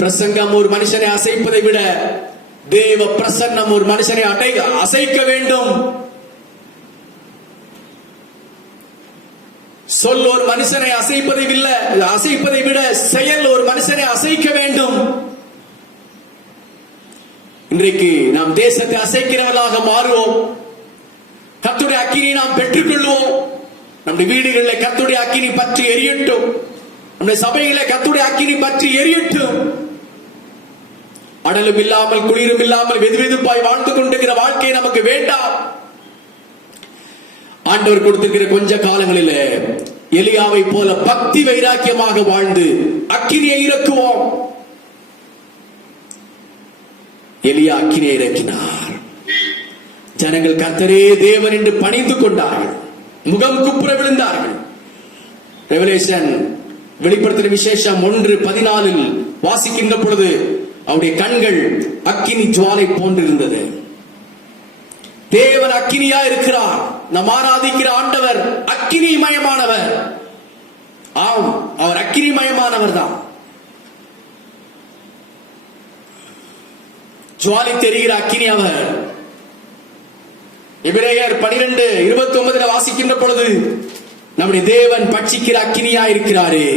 பிரசங்கம் ஒரு மனுஷனை அசைப்பதை விட தேவ பிரசன்னம் ஒரு மனுஷனை அசைக்க வேண்டும். சொல் ஒரு மனுஷனை அசைப்பதை விட செயல் ஒரு மனுஷனை அசைக்க வேண்டும். இன்றைக்கு நாம் தேசத்தை அசைக்கிறவர்களாக மாறுவோம். கர்த்தருடைய அக்கினியை நாம் பெற்றுக்கொள்வோம். நம்முடைய வீடுகளில் கர்த்தருடைய அக்கினி பற்றி எரியட்டும். நம்முடைய சபையிலே கர்த்தருடைய அக்கினி பற்றி எரியட்டும். அடலும் இல்லாமல் குளிரும் இல்லாமல் வெதுவெதுப்பாய் வாழ்ந்து கொண்டிருக்கிற வாழ்க்கை நமக்கு வேண்டாம். ஆண்டவர் கொடுத்திருக்கிற கொஞ்ச காலங்களிலே எலியாவை போல பக்தி வைராக்கியமாக வாழ்ந்து அக்கினியை இறக்குவோம். எலியா அக்கினியை இறக்கினார். ஜனங்கள் கர்த்தரே தேவன் என்று பணிந்து கொண்டார்கள், முகம் குப்புற விழுந்தார்கள். ரெவலேஷன் வெளிப்படுத்தின விசேஷம் 1:14 வாசிக்கின்ற பொழுது அவருடைய கண்கள் அக்கினி ஜுவாலை போன்றிருந்தது. தேவன் அக்கினியா இருக்கிறார். நாம் ஆராதிக்கிற ஆண்டவர் அக்கினி மயமானவர். ஆம், அவர் அக்கினி மயமானவர் தான். ஜுவாலை தெரிகிற அக்கினி அவர். எபிரேயர் 12:29 வாசிக்கின்ற பொழுது நம்முடைய தேவன் பட்சிக்கிற அக்கினியா இருக்கிறாரே,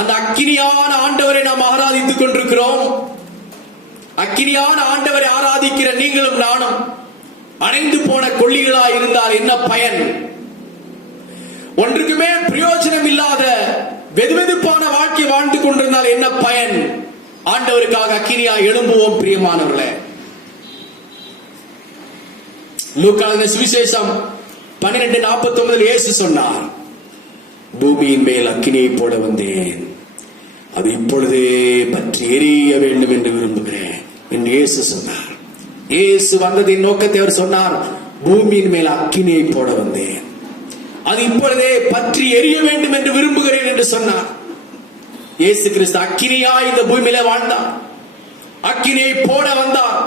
அந்த அக்கினியான ஆண்டவரை நாம் ஆராதித்துக் கொண்டிருக்கிறோம். அக்கினியான ஆண்டவரை ஆராதிக்கிற நீங்களும் நானும் அணைந்து போன கொள்ளிகளாய் இருந்தால் என்ன பயன்? ஒன்றுக்குமே பிரயோஜனம் இல்லாத வெதுவெதுப்பான வாழ்க்கை வாழ்ந்து கொண்டிருந்தால் என்ன பயன்? ஆண்டவருக்காக அக்கினியாய் எழும்புவோம் பிரியமானவர்களே. லூக்கா சுவிசேஷம் 12:49 இயேசு சொன்னார், பூமியின் மேல் அக்கினியை போட வந்தேன், அது இப்பொழுதே பற்றி எரிய வேண்டும் என்று விரும்புகிறேன் என்று இயேசு சொன்னார். இயேசு வந்ததின் நோக்கத்தை அவர் சொன்னார், பூமியின் மேல் அக்கினியை போட வந்தேன், அது இப்பொழுதே பற்றி எரிய வேண்டும் என்று விரும்புகிறேன் என்று சொன்னார். இயேசு கிறிஸ்து அக்கினியாய் இந்த பூமியில வாழ்ந்தார், அக்கினியை போட வந்தார்.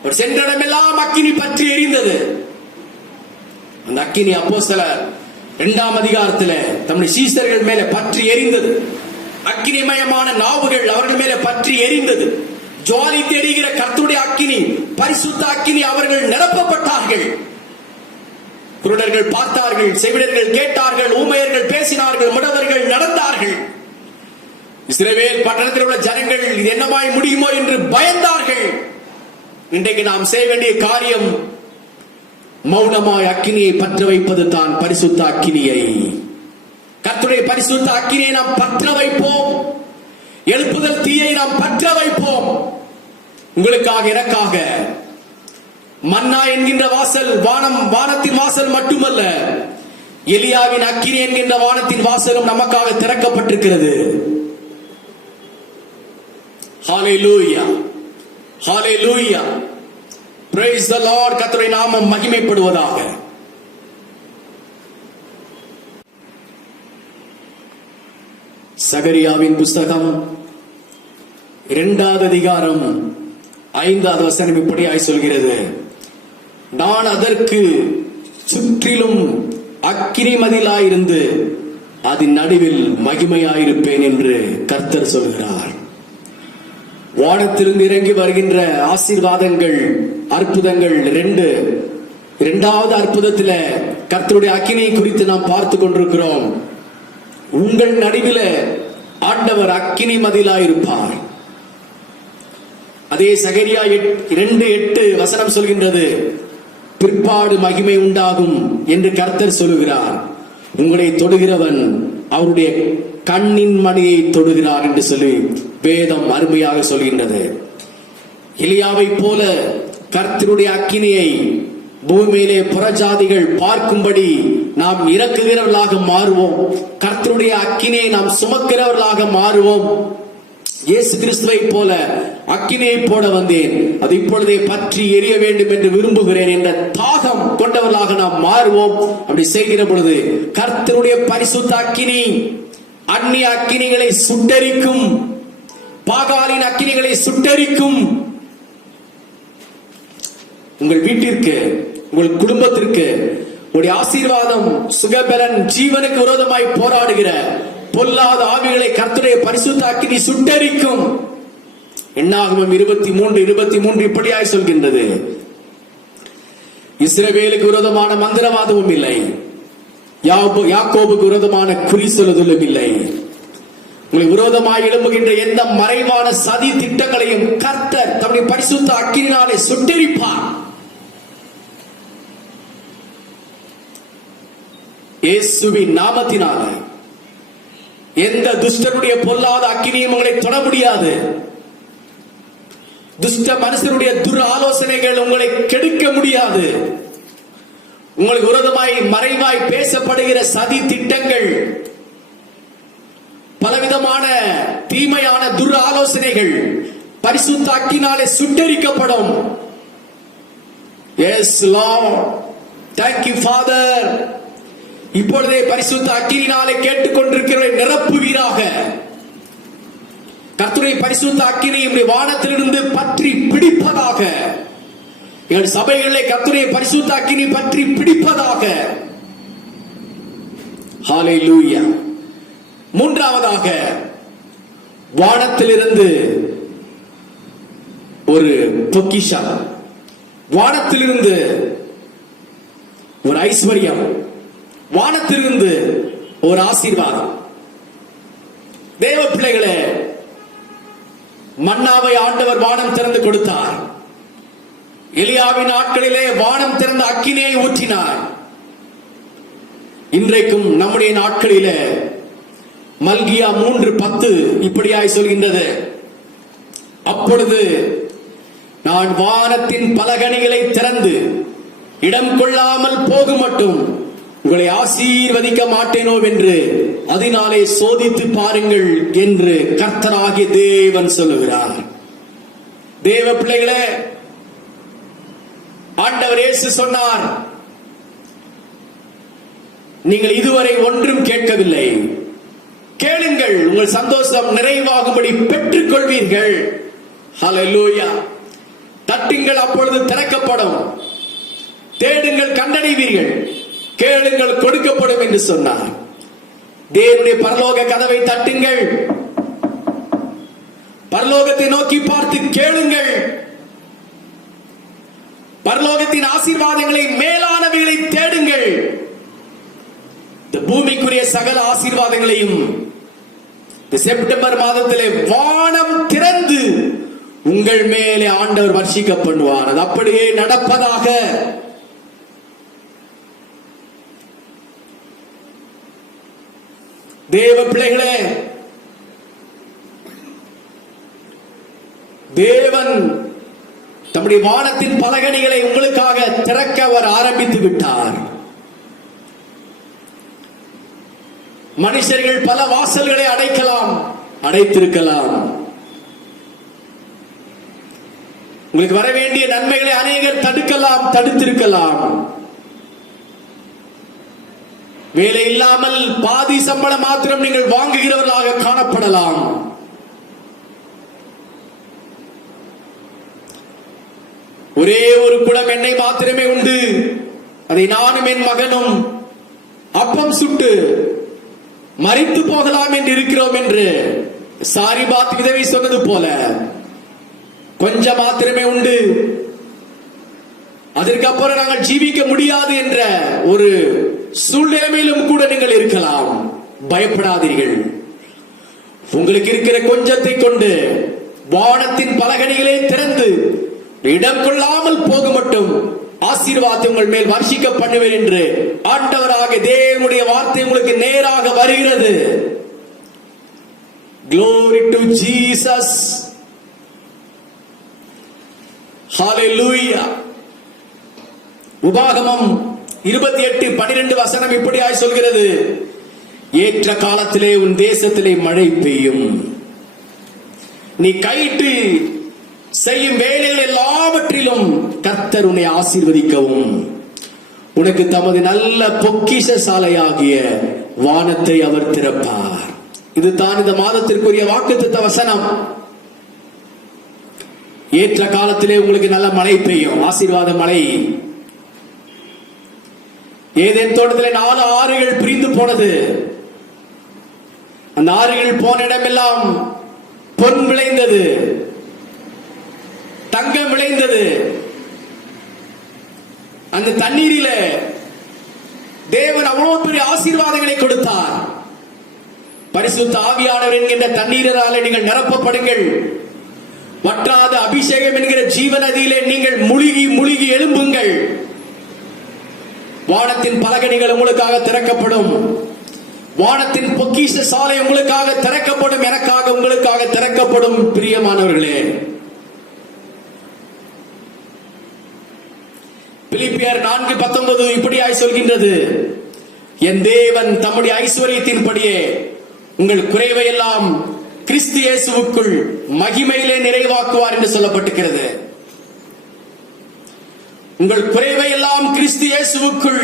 அவர் சென்ற இடமெல்லாம் அக்கினி பற்றி எரிந்தது. அந்த அக்கினி அப்போஸ்தலர் 2ஆம் அதிகாரத்தில் தம்முடைய சீஷர்கள் மேலே பற்றி எரிந்தது. அக்கினிமயமான நாவுகள் அவர்கள் மேலே பற்றி எரிந்தது. ஜுவாலி தெரிகிற கர்த்தருடைய அக்கினி, பரிசுத்த அக்கினி, அவர்கள் நிரப்பப்பட்டார்கள். குருடர்கள் பார்த்தார்கள், செவிடர்கள் கேட்டார்கள், ஊமையர்கள் பேசினார்கள், முடவர்கள் நடந்தார்கள். இஸ்ரவேல் பட்டணத்தில் உள்ள ஜனங்கள் இது என்னமாய் முடியுமோ என்று பயந்தார்கள். இன்றைக்கு நாம் செய்ய வேண்டிய காரியம் மௌனமாய் அக்கினியை பற்ற வைப்பது தான். பரிசுத்த அக்கினியை, கர்த்தருடைய பரிசுத்த அக்கினியை நாம் பற்ற வைப்போம். எழுப்புதல் தீயை நாம் பற்ற வைப்போம். உங்களுக்காக எனக்காக மன்னா என்கின்ற வாசல், வானத்தின் வாசல் மட்டுமல்ல, எலியாவின் அக்கினி என்கின்ற வானத்தின் வாசலும் நமக்காக திறக்கப்பட்டிருக்கிறது. ஹalleluya, ஹalleluya, praise the Lord. கர்த்தருடைய நாமம் மகிமைப்படுவதாக. சகரியாவின் புஸ்தகம் 2ஆம் அதிகாரம் 5ஆவது வசனம் இப்படியாய் சொல்கிறது, நான் அதற்கு சுற்றிலும் அக்கினி மதிலாயிருந்து அதன் நடுவில் மகிமையாயிருப்பேன் என்று கர்த்தர் சொல்கிறார். வானத்திலிருந்து இறங்கி வருகின்ற ஆசீர்வாதங்கள், அற்புதங்கள் 2வது அற்புதத்தில் கர்த்தருடைய அக்கினியை குறித்து நாம் பார்த்து கொண்டிருக்கிறோம். உங்கள் நடுவில் ஆண்டவர் அக்கினி மதிலாயிருப்பார். அதே சகரியா 2:8 வசனம் சொல்கின்றது, பிற்பாடு மகிமை உண்டாகும் என்று கர்த்தர் சொல்லுகிறார். உங்களை தொடுகிறவன் அவருடைய கண்ணின் மணியை தொடுகிறார் என்று சொல்லி வேதம் அருமையாக சொல்கின்றது. எலியாவை போல கர்த்தருடைய அக்கினியை பூமியிலே புறஜாதிகள் பார்க்கும்படி நாம் இறக்குகிறவர்களாக மாறுவோம். கர்த்தருடைய அக்கினியை நாம் சுமக்கிறவர்களாக மாறுவோம். இயேசு கிறிஸ்துவை போல அக்கினியை போட வந்தேன், அது இப்பொழுதே பற்றி எரிய வேண்டும் என்று விரும்புகிறேன் என்ற தாகம் கொண்டவர்களாக நாம் மாறுவோம். அப்படி செய்கிற பொழுது கர்த்தருடைய பரிசுத்த அக்கினி அந்நிய அக்கினிகளை சுட்டரிக்கும், பாகாலின் அக்கினிகளை சுட்டரிக்கும். உங்கள் வீட்டிற்கு, உங்கள் குடும்பத்திற்கு உடைய ஆசீர்வாதம், சுகபலன், ஜீவனுக்கு விரோதமாய் போராடுகிற பொல்லாத ஆவிகளை கர்த்தருடைய பரிசுத்த அக்கினி சுட்டரிக்கும். என்னாகமம் 23:23 இப்படியாய் சொல்கின்றது, இஸ்ரவேலுக்கு விரோதமான மந்திரவாதமும் இல்லை, யாக்கோபுக்கு விரோதமான குறி சொல்லுதலும் இல்லை. உங்களுக்கு விரோதமாய் எழும்புகின்ற எந்த மறைவான சதி திட்டங்களையும் கர்த்தர் தம்முடைய பரிசுத்த அக்கினியாலே சுட்டரிப்பார். இயேசுவின் நாமத்தினால எந்த துஷ்டனுடைய பொல்லாத அக்கினியும் உங்களை தொட முடியாது. துஷ்ட மனுஷனுடைய துர் ஆலோசனைகள் உங்களை கெடுக்க முடியாது. உங்களுக்கு விரோதமாய் மறைவாய் பேசப்படுகிற சதி திட்டங்கள், பலவிதமான தீமையான துர் ஆலோசனைகள் பரிசுத்த அக்கினியாலே சுட்டரிக்கப்படும். Yes Lord, thank you Father. இப்பொழுதே பரிசுத்த அக்கினியாலே கேட்டுக்கொண்டிருக்கிற நிரப்புவீராக. கர்த்தருடைய பரிசுத்த அக்கினி நம்முடைய வானத்திலிருந்து பற்றி பிடிப்பதாக. எங்கள் சபைகளிலே கர்த்தருடைய பரிசுத்த அக்கினி பற்றி பிடிப்பதாக. ஹalleluya. மூன்றாவதாக, வானத்திலிருந்து ஒரு பொக்கிஷம், வானத்திலிருந்து ஒரு ஐஸ்வர்யம், வானத்திலிருந்து ஒரு ஆசீர்வாதம். தேவ பிள்ளைகளே, மன்னாவை ஆண்டவர் வானம் திறந்து கொடுத்தார். எலியாவின் நாட்களிலே வானம் திறந்த அக்கினியை ஊற்றினார். இன்றைக்கும் நம்முடைய நாட்களிலே மல்கியா 3:10 இப்படியாய் சொல்கின்றது, அப்பொழுது நான் வானத்தின் பலகணிகளை திறந்து இடம் கொள்ளாமல் போகும் மட்டும் உங்களை ஆசீர்வதிக்க மாட்டேனோ என்று அதனாலே சோதித்து பாருங்கள் என்று கர்த்தராகிய தேவன் சொல்லுகிறார். தேவ பிள்ளைகளே, ஆண்டவர் இயேசு சொன்னார், நீங்கள் இதுவரை ஒன்றும் கேட்கவில்லை, கேளுங்கள், உங்கள் சந்தோஷம் நிறைவாகும்படி பெற்றுக் கொள்வீர்கள். ஹல்லேலூயா. தட்டுங்கள், அப்பொழுது திறக்கப்படும், தேடுங்கள், கண்டடைவீர்கள், கேளுங்கள், கொடுக்கப்படும் என்று சொன்னார். தேவனுடைய பரலோக கதவை தட்டுங்கள், பரலோகத்தை நோக்கி பார்த்து கேளுங்கள், பரலோகத்தின் ஆசீர்வாதங்களை, மேலானவைகளை தேடுங்கள். இந்த பூமிக்குரிய சகல ஆசீர்வாதங்களையும் இந்த செப்டம்பர் மாதத்திலே வானம் திறந்து உங்கள் மேலே ஆண்டவர் வர்ஷிக்க பண்ணுவார். அது அப்படியே நடப்பதாக. தேவ பிள்ளைகளே, தேவன் தம்முடைய வானத்தின் பலகணிகளை உங்களுக்காக திறக்க அவர் ஆரம்பித்து விட்டார். மனுஷர்கள் பல வாசல்களை அடைக்கலாம், அடைத்திருக்கலாம். உங்களுக்கு வர வேண்டிய நன்மைகளை அநேகர் தடுக்கலாம், தடுத்திருக்கலாம். வேலை இல்லாமல் பாதி சம்பளம் மாத்திரம் நீங்கள் வாங்குகிறவர்களாக காணப்படலாம். ஒரே ஒரு குடம் எண்ணெய் மாத்திரமே உண்டு, அதை நானும் என் மகனும் அப்பம் சுட்டு மரித்து போகலாம் என்று இருக்கிறோம் என்று சாரிபாத் விதவை சொன்னது போல கொஞ்சம் மாத்திரமே உண்டு, அதற்கு அப்புறம் நாங்கள் ஜீவிக்க முடியாது என்ற ஒரு சூழ்நிலையிலும் கூட நீங்கள் இருக்கலாம். பயப்படாதீர்கள். உங்களுக்கு இருக்கிற கொஞ்சத்தை கொண்டு வானத்தின் பலகணிகளை திறந்து இடம் கொள்ளாமல் போக மட்டும் ஆசீர்வாதத்தை உங்கள் மேல் வர்ஷிக்க பண்ணுவேன் என்று ஆண்டவராக தேவனுடைய வார்த்தை உங்களுக்கு நேராக வருகிறது. Glory to Jesus. Hallelujah. உபாகமம் 28:12 இப்படியாய் சொல்கிறது, ஏற்ற காலத்திலே உன் தேசத்திலே மழை பெய்யும், நீ கையிட்டு செய்யும் வேலைகள் எல்லாவற்றிலும் கர்த்தர் உன்னை ஆசீர்வதிக்கவும் உனக்கு தமது நல்ல பொக்கிஷ சாலையாகிய வானத்தை அவர் திறப்பார். இதுதான் இந்த மாதத்திற்குரிய வாக்குத்தத்த வசனம். ஏற்ற காலத்திலே உங்களுக்கு நல்ல மழை பெய்யும், ஆசீர்வாத மழை. ஏதேன் தோட்டத்திலே 4 ஆறுகள் பிரிந்து போனது. அந்த ஆறுகள் போன இடமெல்லாம் பொன் விளைந்தது, தங்கம் விளைந்தது. அந்த தண்ணீரில தேவன் அவ்வளவு பெரிய ஆசீர்வாதங்களை கொடுத்தார். பரிசுத்த ஆவியானவர் என்கின்ற தண்ணீராலே நீங்கள் நிரப்பப்படுங்கள். வற்றாத அபிஷேகம் என்கிற ஜீவ நதியிலே நீங்கள் முழுகி முழுகி எழும்புங்கள். வானத்தின் பலகணிகள் உங்களுக்காக திறக்கப்படும், வானத்தின் பொக்கிஷ சாலை உங்களுக்காக திறக்கப்படும், எனக்காக உங்களுக்காக திறக்கப்படும். பிரியமானவர்களே, பிலிப்பியர் 4:19 இப்படியாய் சொல்கின்றது, என் தேவன் தம்முடைய ஐஸ்வரியத்தின்படியே உங்கள் குறைவை எல்லாம் கிறிஸ்து இயேசுவுக்குள் மகிமையிலே நிறைவாக்குவார் என்று சொல்லப்பட்டிருக்கிறது. உங்கள் குறைவை எல்லாம் கிறிஸ்து இயேசுவுக்குள்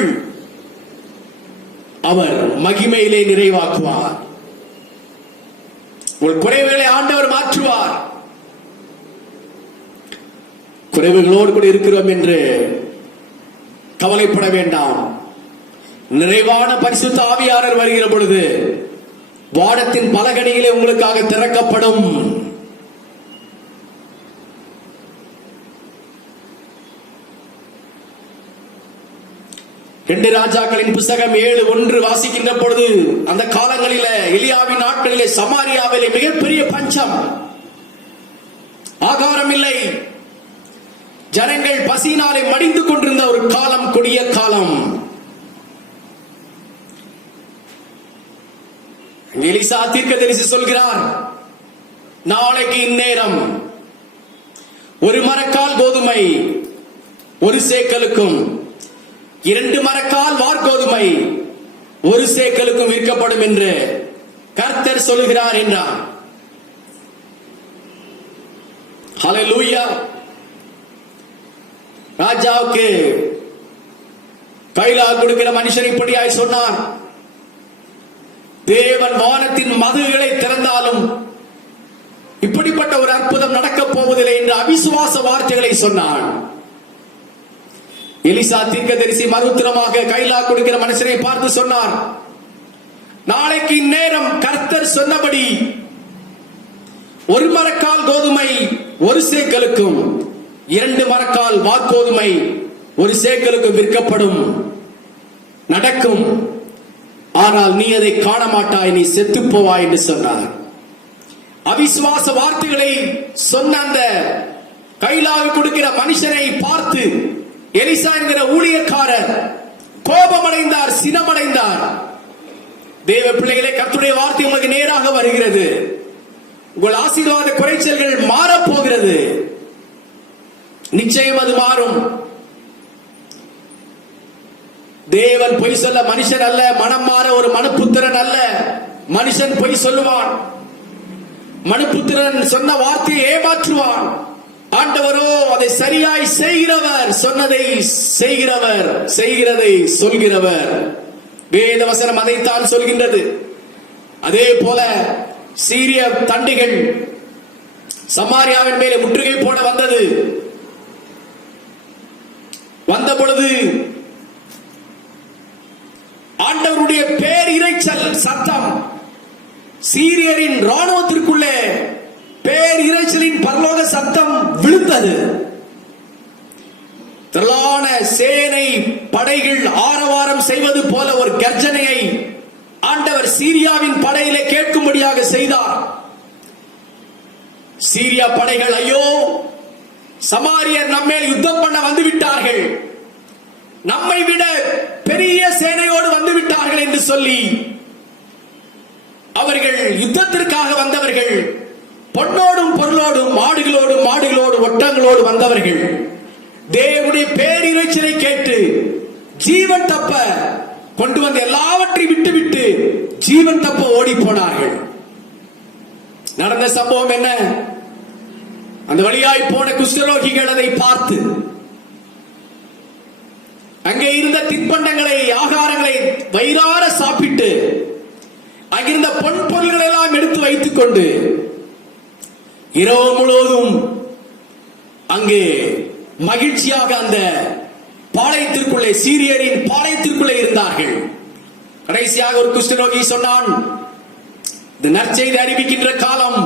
அவர் மகிமையிலே நிறைவாக்குவார். உங்கள் குறைவுகளை ஆண்டவர் மாற்றுவார். குறைவுகளோடு கூட இருக்கிறோம் என்று கவலைப்பட வேண்டாம். நிறைவான பரிசுத்த ஆவியானவர் வருகிற பொழுது வானத்தின் பலகணிகளே உங்களுக்காக திறக்கப்படும். 2 ராஜாக்களின் புஸ்தகம் 7:1 வாசிக்கின்ற பொழுது, அந்த காலங்களிலே எலியாவின் நாட்களிலே சமாரியாவிலே மிகப்பெரிய பஞ்சம், ஆகாரம் இல்லை, ஜனங்கள் பசியினாலே மடிந்து கொண்டிருந்த ஒரு காலம், கொடிய காலம். எலிசா தீர்க்கதரிசி சொல்கிறார், நாளைக்கு இந்நேரம் 1 மரக்கால் கோதுமை 1 சேக்கலுக்கும் 2 மரக்கால் வார்கோதுமை 1 சேக்கலுக்கும் விற்கப்படும் என்று கர்த்தர் சொல்லுகிறார் என்றார். ஹல்லேலூயா. ராஜாவுக்கு கைலாக கொடுக்கிற மனுஷன் இப்படியாய் சொன்னார், தேவன் வானத்தின் மதுகளை திறந்தாலும் இப்படிப்பட்ட ஒரு அற்புதம் நடக்கப் போவதில்லை என்று அவிசுவாச வார்த்தைகளை சொன்னான். எலிசா தீர்க்கதரிசி மறுத்திரமாக கைலாக கொடுக்கிற மனுஷனை பார்த்து சொன்னார், நாளைக்கு இந்நேரம் கர்த்தர் சொன்னபடி 1 மரக்கால் கோதுமை 1 சேக்கலுக்கும் 2 மரக்கால் வார்கோதுமை 1 சேக்கலுக்கும் விற்கப்படும், நடக்கும். ஆனால் நீ அதை காண மாட்டாய், நீ செத்து போவாய் என்று சொன்னார். அவிசுவாச வார்த்தைகளை சொன்ன அந்த கைலாக கொடுக்கிற மனுஷனை பார்த்து எலிசா என்கிற ஊழியக்காரர் கோபமடைந்தார், சினமடைந்தார். தேவ பிள்ளைகளே, கர்த்தருடைய வார்த்தை உங்களுக்கு நேராக வருகிறது. உங்கள் ஆசீர்வாத குறைச்சல்கள் மாறப்போகிறது. நிச்சயம் அது மாறும். தேவன் பொய் சொல்ல மனுஷன் அல்ல, மனம் மாற ஒரு மனுப்புத்திரன் அல்ல. மனுஷன் பொய் சொல்லுவான், மனுப்புத்திரன் சொன்ன வார்த்தையை ஏமாற்றுவான். ஆண்டவரோ அதை சரியாய் செய்கிறவர், சொன்னதை செய்கிறவர், செய்கிறதை சொல்கிறவர். வேத வசனம் அதைத்தான் சொல்கின்றது. அதே போல சீரிய தண்டிகள் சமாரியாவின் மேலே முற்றுகை போட வந்த பொழுது ஆண்டவருடைய பேர் இரைச்சல் சத்தம், சீரியரின் ராணுவத்திற்குள்ளே பேர் இரைச்சலின் பரலோக சத்தம் விழுந்தது. திரளான சேனை படைகள் ஆரவாரம் செய்வது போல ஒரு கர்ஜனையை ஆண்டவர் சீரியாவின் படையிலே கேட்கும்படியாக செய்தார். சீரியா படைகள், ஐயோ, சமாரியர் நம்மேல் யுத்தம் பண்ண வந்து விட்டார்கள், நம்மை விட பெரிய சேனையோடு வந்து விட்டார்கள் என்று சொல்லி அவர்கள் யுத்தத்திற்காக வந்தவர்கள், பொன்னோடும் பொருளோடும் மாடுகளோடு ஒட்டங்களோடு வந்தவர்கள் தேவனுடைய பேரிரைச்சலை கேட்டு ஜீவன் தப்ப கொண்டு வந்த எல்லாவற்றையும் விட்டுவிட்டு ஜீவன் தப்ப ஓடி போனார்கள். நடந்த சம்பவம் என்ன? அந்த வழியாய் போன குஷ்டரோகிகள் அதை பார்த்து அங்கே இருந்த தின்பண்டங்களை, ஆகாரங்களை வயிறார சாப்பிட்டு அங்கிருந்த பொன் பொருள்கள் எல்லாம் எடுத்து வைத்துக் கொண்டு இரவு முழுவதும் அங்கே மகிழ்ச்சியாக அந்த பாளையத்திற்குள்ளே, சீரியரின் பாளையத்திற்குள்ளே இருந்தார்கள். கடைசியாக ஒரு குஷ்டரோகி சொன்னான், இந்த நற்செய்தி அறிவிக்கின்ற காலம்,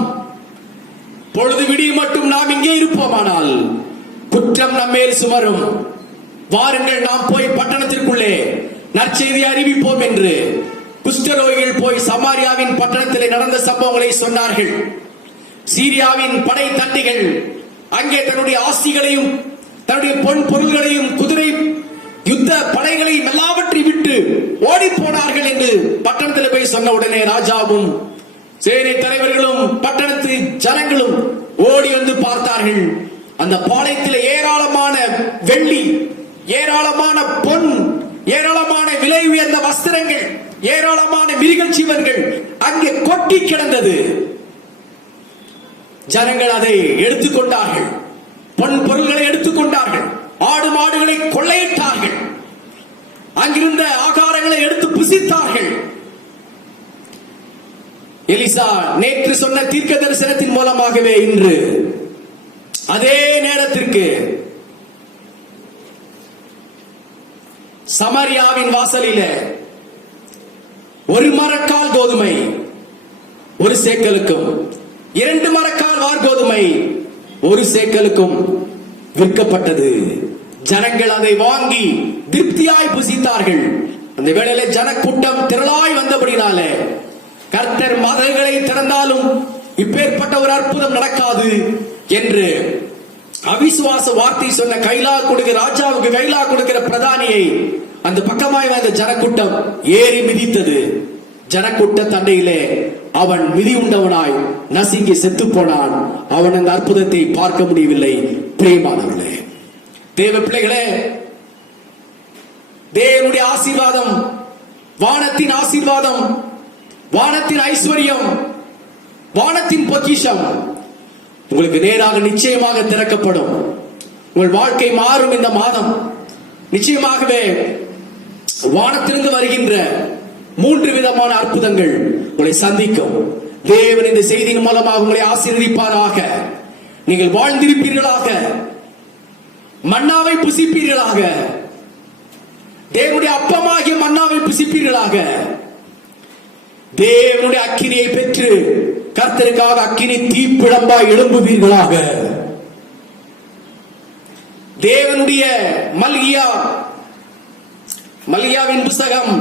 பொழுது விடியும் மட்டும் நாம் இங்கே இருப்போமானால் குற்றம் நம்மேல் சுமரும், வாருங்கள் நாம் போய் பட்டணத்திற்குள்ளே நற்செய்தி அறிவிப்போம் என்று குஷ்டரோகிகள் போய் சமாரியாவின் பட்டணத்திலே நடந்த சம்பவங்களை சொன்னார்கள். சீரியாவின் படை தண்டிகள் அங்கே தன்னுடைய ஆஸ்திகளையும் தன்னுடைய பொன் பொருள்களையும் குதிரை யுத்த படைகளையும் எல்லாவற்றையும் விட்டு ஓடி போனார்கள் என்று பட்டணத்தில் போய் சொன்ன உடனே ராஜாவும் சேனை தலைவர்களும் பட்டணத்து ஜனங்களும் ஓடி வந்து பார்த்தார்கள். அந்த பாளையத்தில் ஏராளமான வெள்ளி, ஏராளமான பொன், ஏராளமான விலை உயர்ந்த வஸ்திரங்கள், ஏராளமான மிருக ஜீவன்கள் அங்கே கொட்டி கிடந்தது. ஜனங்கள் அதை எடுத்துக்கொண்டார்கள், பொன் பொருள்களை எடுத்துக்கொண்டார்கள், ஆடு மாடுகளை கொள்ளையிட்டார்கள், அங்கிருந்த ஆகாரங்களை எடுத்து புசித்தார்கள். எலிசா நேற்று சொன்ன தீர்க்க தரிசனத்தின் மூலமாகவே இன்று அதே நேரத்திற்கு சமாரியாவின் வாசலிலே 1 மரக்கால் கோதுமை 1 சேக்கலுக்கும் 2 மரக்கால் வார்கோதுமை 1 சேக்கலுக்கும் விற்கப்பட்டது. ஜனங்கள் அதை வாங்கி திருப்தியாய் புசித்தார்கள். அந்த வேளையில ஜனக்கூட்டம் திரளாய் வந்தபடினாலே கர்த்தர் மதங்களை திறந்தாலும் இப்பேற்பட்ட ஒரு அற்புதம் நடக்காது என்று அவிசுவாச வார்த்தை சொன்ன ராஜாவுக்கு கைலா கொடுக்கிற பிரதானியை அந்த பக்கமாய் வந்த ஜனக்கூட்டம் ஏறி மிதித்தது. ஜனக்கூட்ட தண்டையிலே அவன் மிதி உண்டவனாய் நசுங்கி செத்து போனான். அவன் அந்த அற்புதத்தை பார்க்க முடியவில்லை. பிரியமானவர்களே, தேவ பிள்ளைகளே, தேவனுடைய ஆசீர்வாதம், வானத்தின் ஆசீர்வாதம், வானத்தின் ஐஸ்வர்யம், வானத்தின் பொக்கிஷம் உங்களுக்கு நேராக நிச்சயமாக திறக்கப்படும். உங்கள் வாழ்க்கை மாறும். இந்த மாதம் நிச்சயமாகவே வானத்திலிருந்து வருகின்ற 3 விதமான அற்புதங்கள் உங்களை சந்திக்கும். தேவன் இந்த செய்தியின் மூலமாக உங்களை ஆசீர்வதிப்பாராக. நீங்கள் வாழ்ந்திருப்பீர்களாக, மன்னாவை புசிப்பீர்களாக, தேவனுடைய அப்பமாகிய மன்னாவை புசிப்பீர்களாக, தேவனுடைய அக்கினியை பெற்று கர்த்தருக்காக அக்கினி தீப்பிழம்பாய் எழும்புவீர்களாக. தேவனுடைய மல்கியாவின் புஸ்தகம்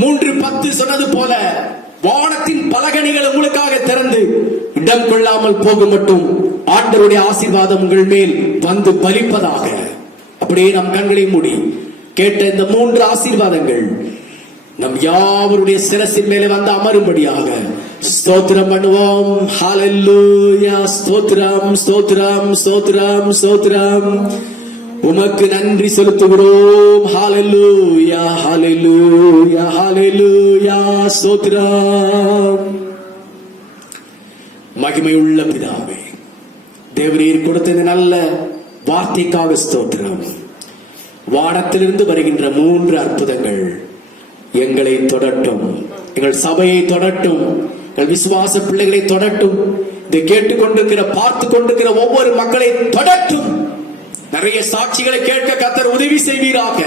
3:10 சொன்னது போல வானத்தின் பலகணிகள் உங்களுக்காக திறந்து இடம் கொள்ளாமல் போக மட்டும் ஆண்டவருடைய ஆசீர்வாதம் உங்கள் மேல் வந்து பலிப்பதாக. அப்படியே நம் கண்களை மூடி கேட்ட இந்த 3 ஆசீர்வாதங்கள் நம் யாவருடைய சிரசின் மேலே வந்து அமரும்படியாக ஸ்தோத்திரம் பண்ணுவோம். ஹல்லேலூயா. ஸ்தோத்திரம், ஸ்தோத்திரம், ஸ்தோத்திரம், ஸ்தோத்திரம். உமக்கு நன்றி செலுத்துகிறோம். ஹல்லேலூயா, ஹல்லேலூயா, ஹல்லேலூயா. ஸ்தோத்திரம். மகிமையுள்ள பிதாவே, தேவரீர் கொடுத்த இந்த நல்ல வார்த்தைக்காக ஸ்தோத்திரம். வானத்திலிருந்து வருகின்ற 3 அற்புதங்கள் எங்களை தொடட்டும், எங்கள் சபையை தொடட்டும், எங்கள் விசுவாச பிள்ளைகளை தொடட்டும், இதை கேட்டுக்கொண்டிருக்கிற பார்த்து கொண்டிருக்கிற ஒவ்வொரு மக்களை தொடட்டும். நிறைய சாட்சிகளை கேட்க கர்த்தர் உதவி செய்வீராக.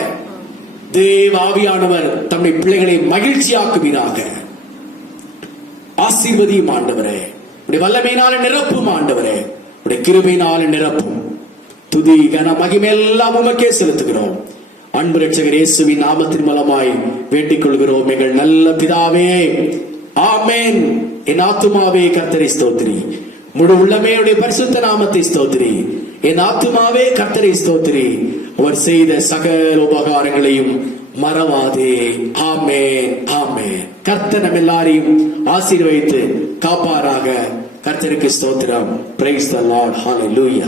தேவ ஆவியானவர் தம்முடைய பிள்ளைகளை மகிழ்ச்சியாக்குவீராக. ஆசீர்வதியும் ஆண்டவரே, உடைய வல்லமையினால நிரப்பும் ஆண்டவரே, உடைய கிருபையினால நிரப்பும். துதி கன மகிமை எல்லாம் உமக்கே செலுத்துகிறோம். அன்பு ரட்சகர் இயேசுவின் நாமத்தின் மூலமாய் வேண்டிக் கொள்கிறோம் எங்கள் நல்ல பிதாவே. ஆமென். என் ஆத்துமாவே கர்த்தரை ஸ்தோத்திரி, முழு உள்ளமே பரிசுத்த நாமத்தை ஸ்தோத்திரி. என் ஆத்துமாவே கர்த்தரை ஸ்தோத்திரி, அவர் செய்த சகல உபகாரங்களையும் மறவாதே. ஆமென், ஆமென். கர்த்தர் நம்ம எல்லாரையும் ஆசீர்வதித்து காப்பாராக. கர்த்தருக்கு ஸ்தோத்திரம். Praise the Lord. ஹல்லேலூயா.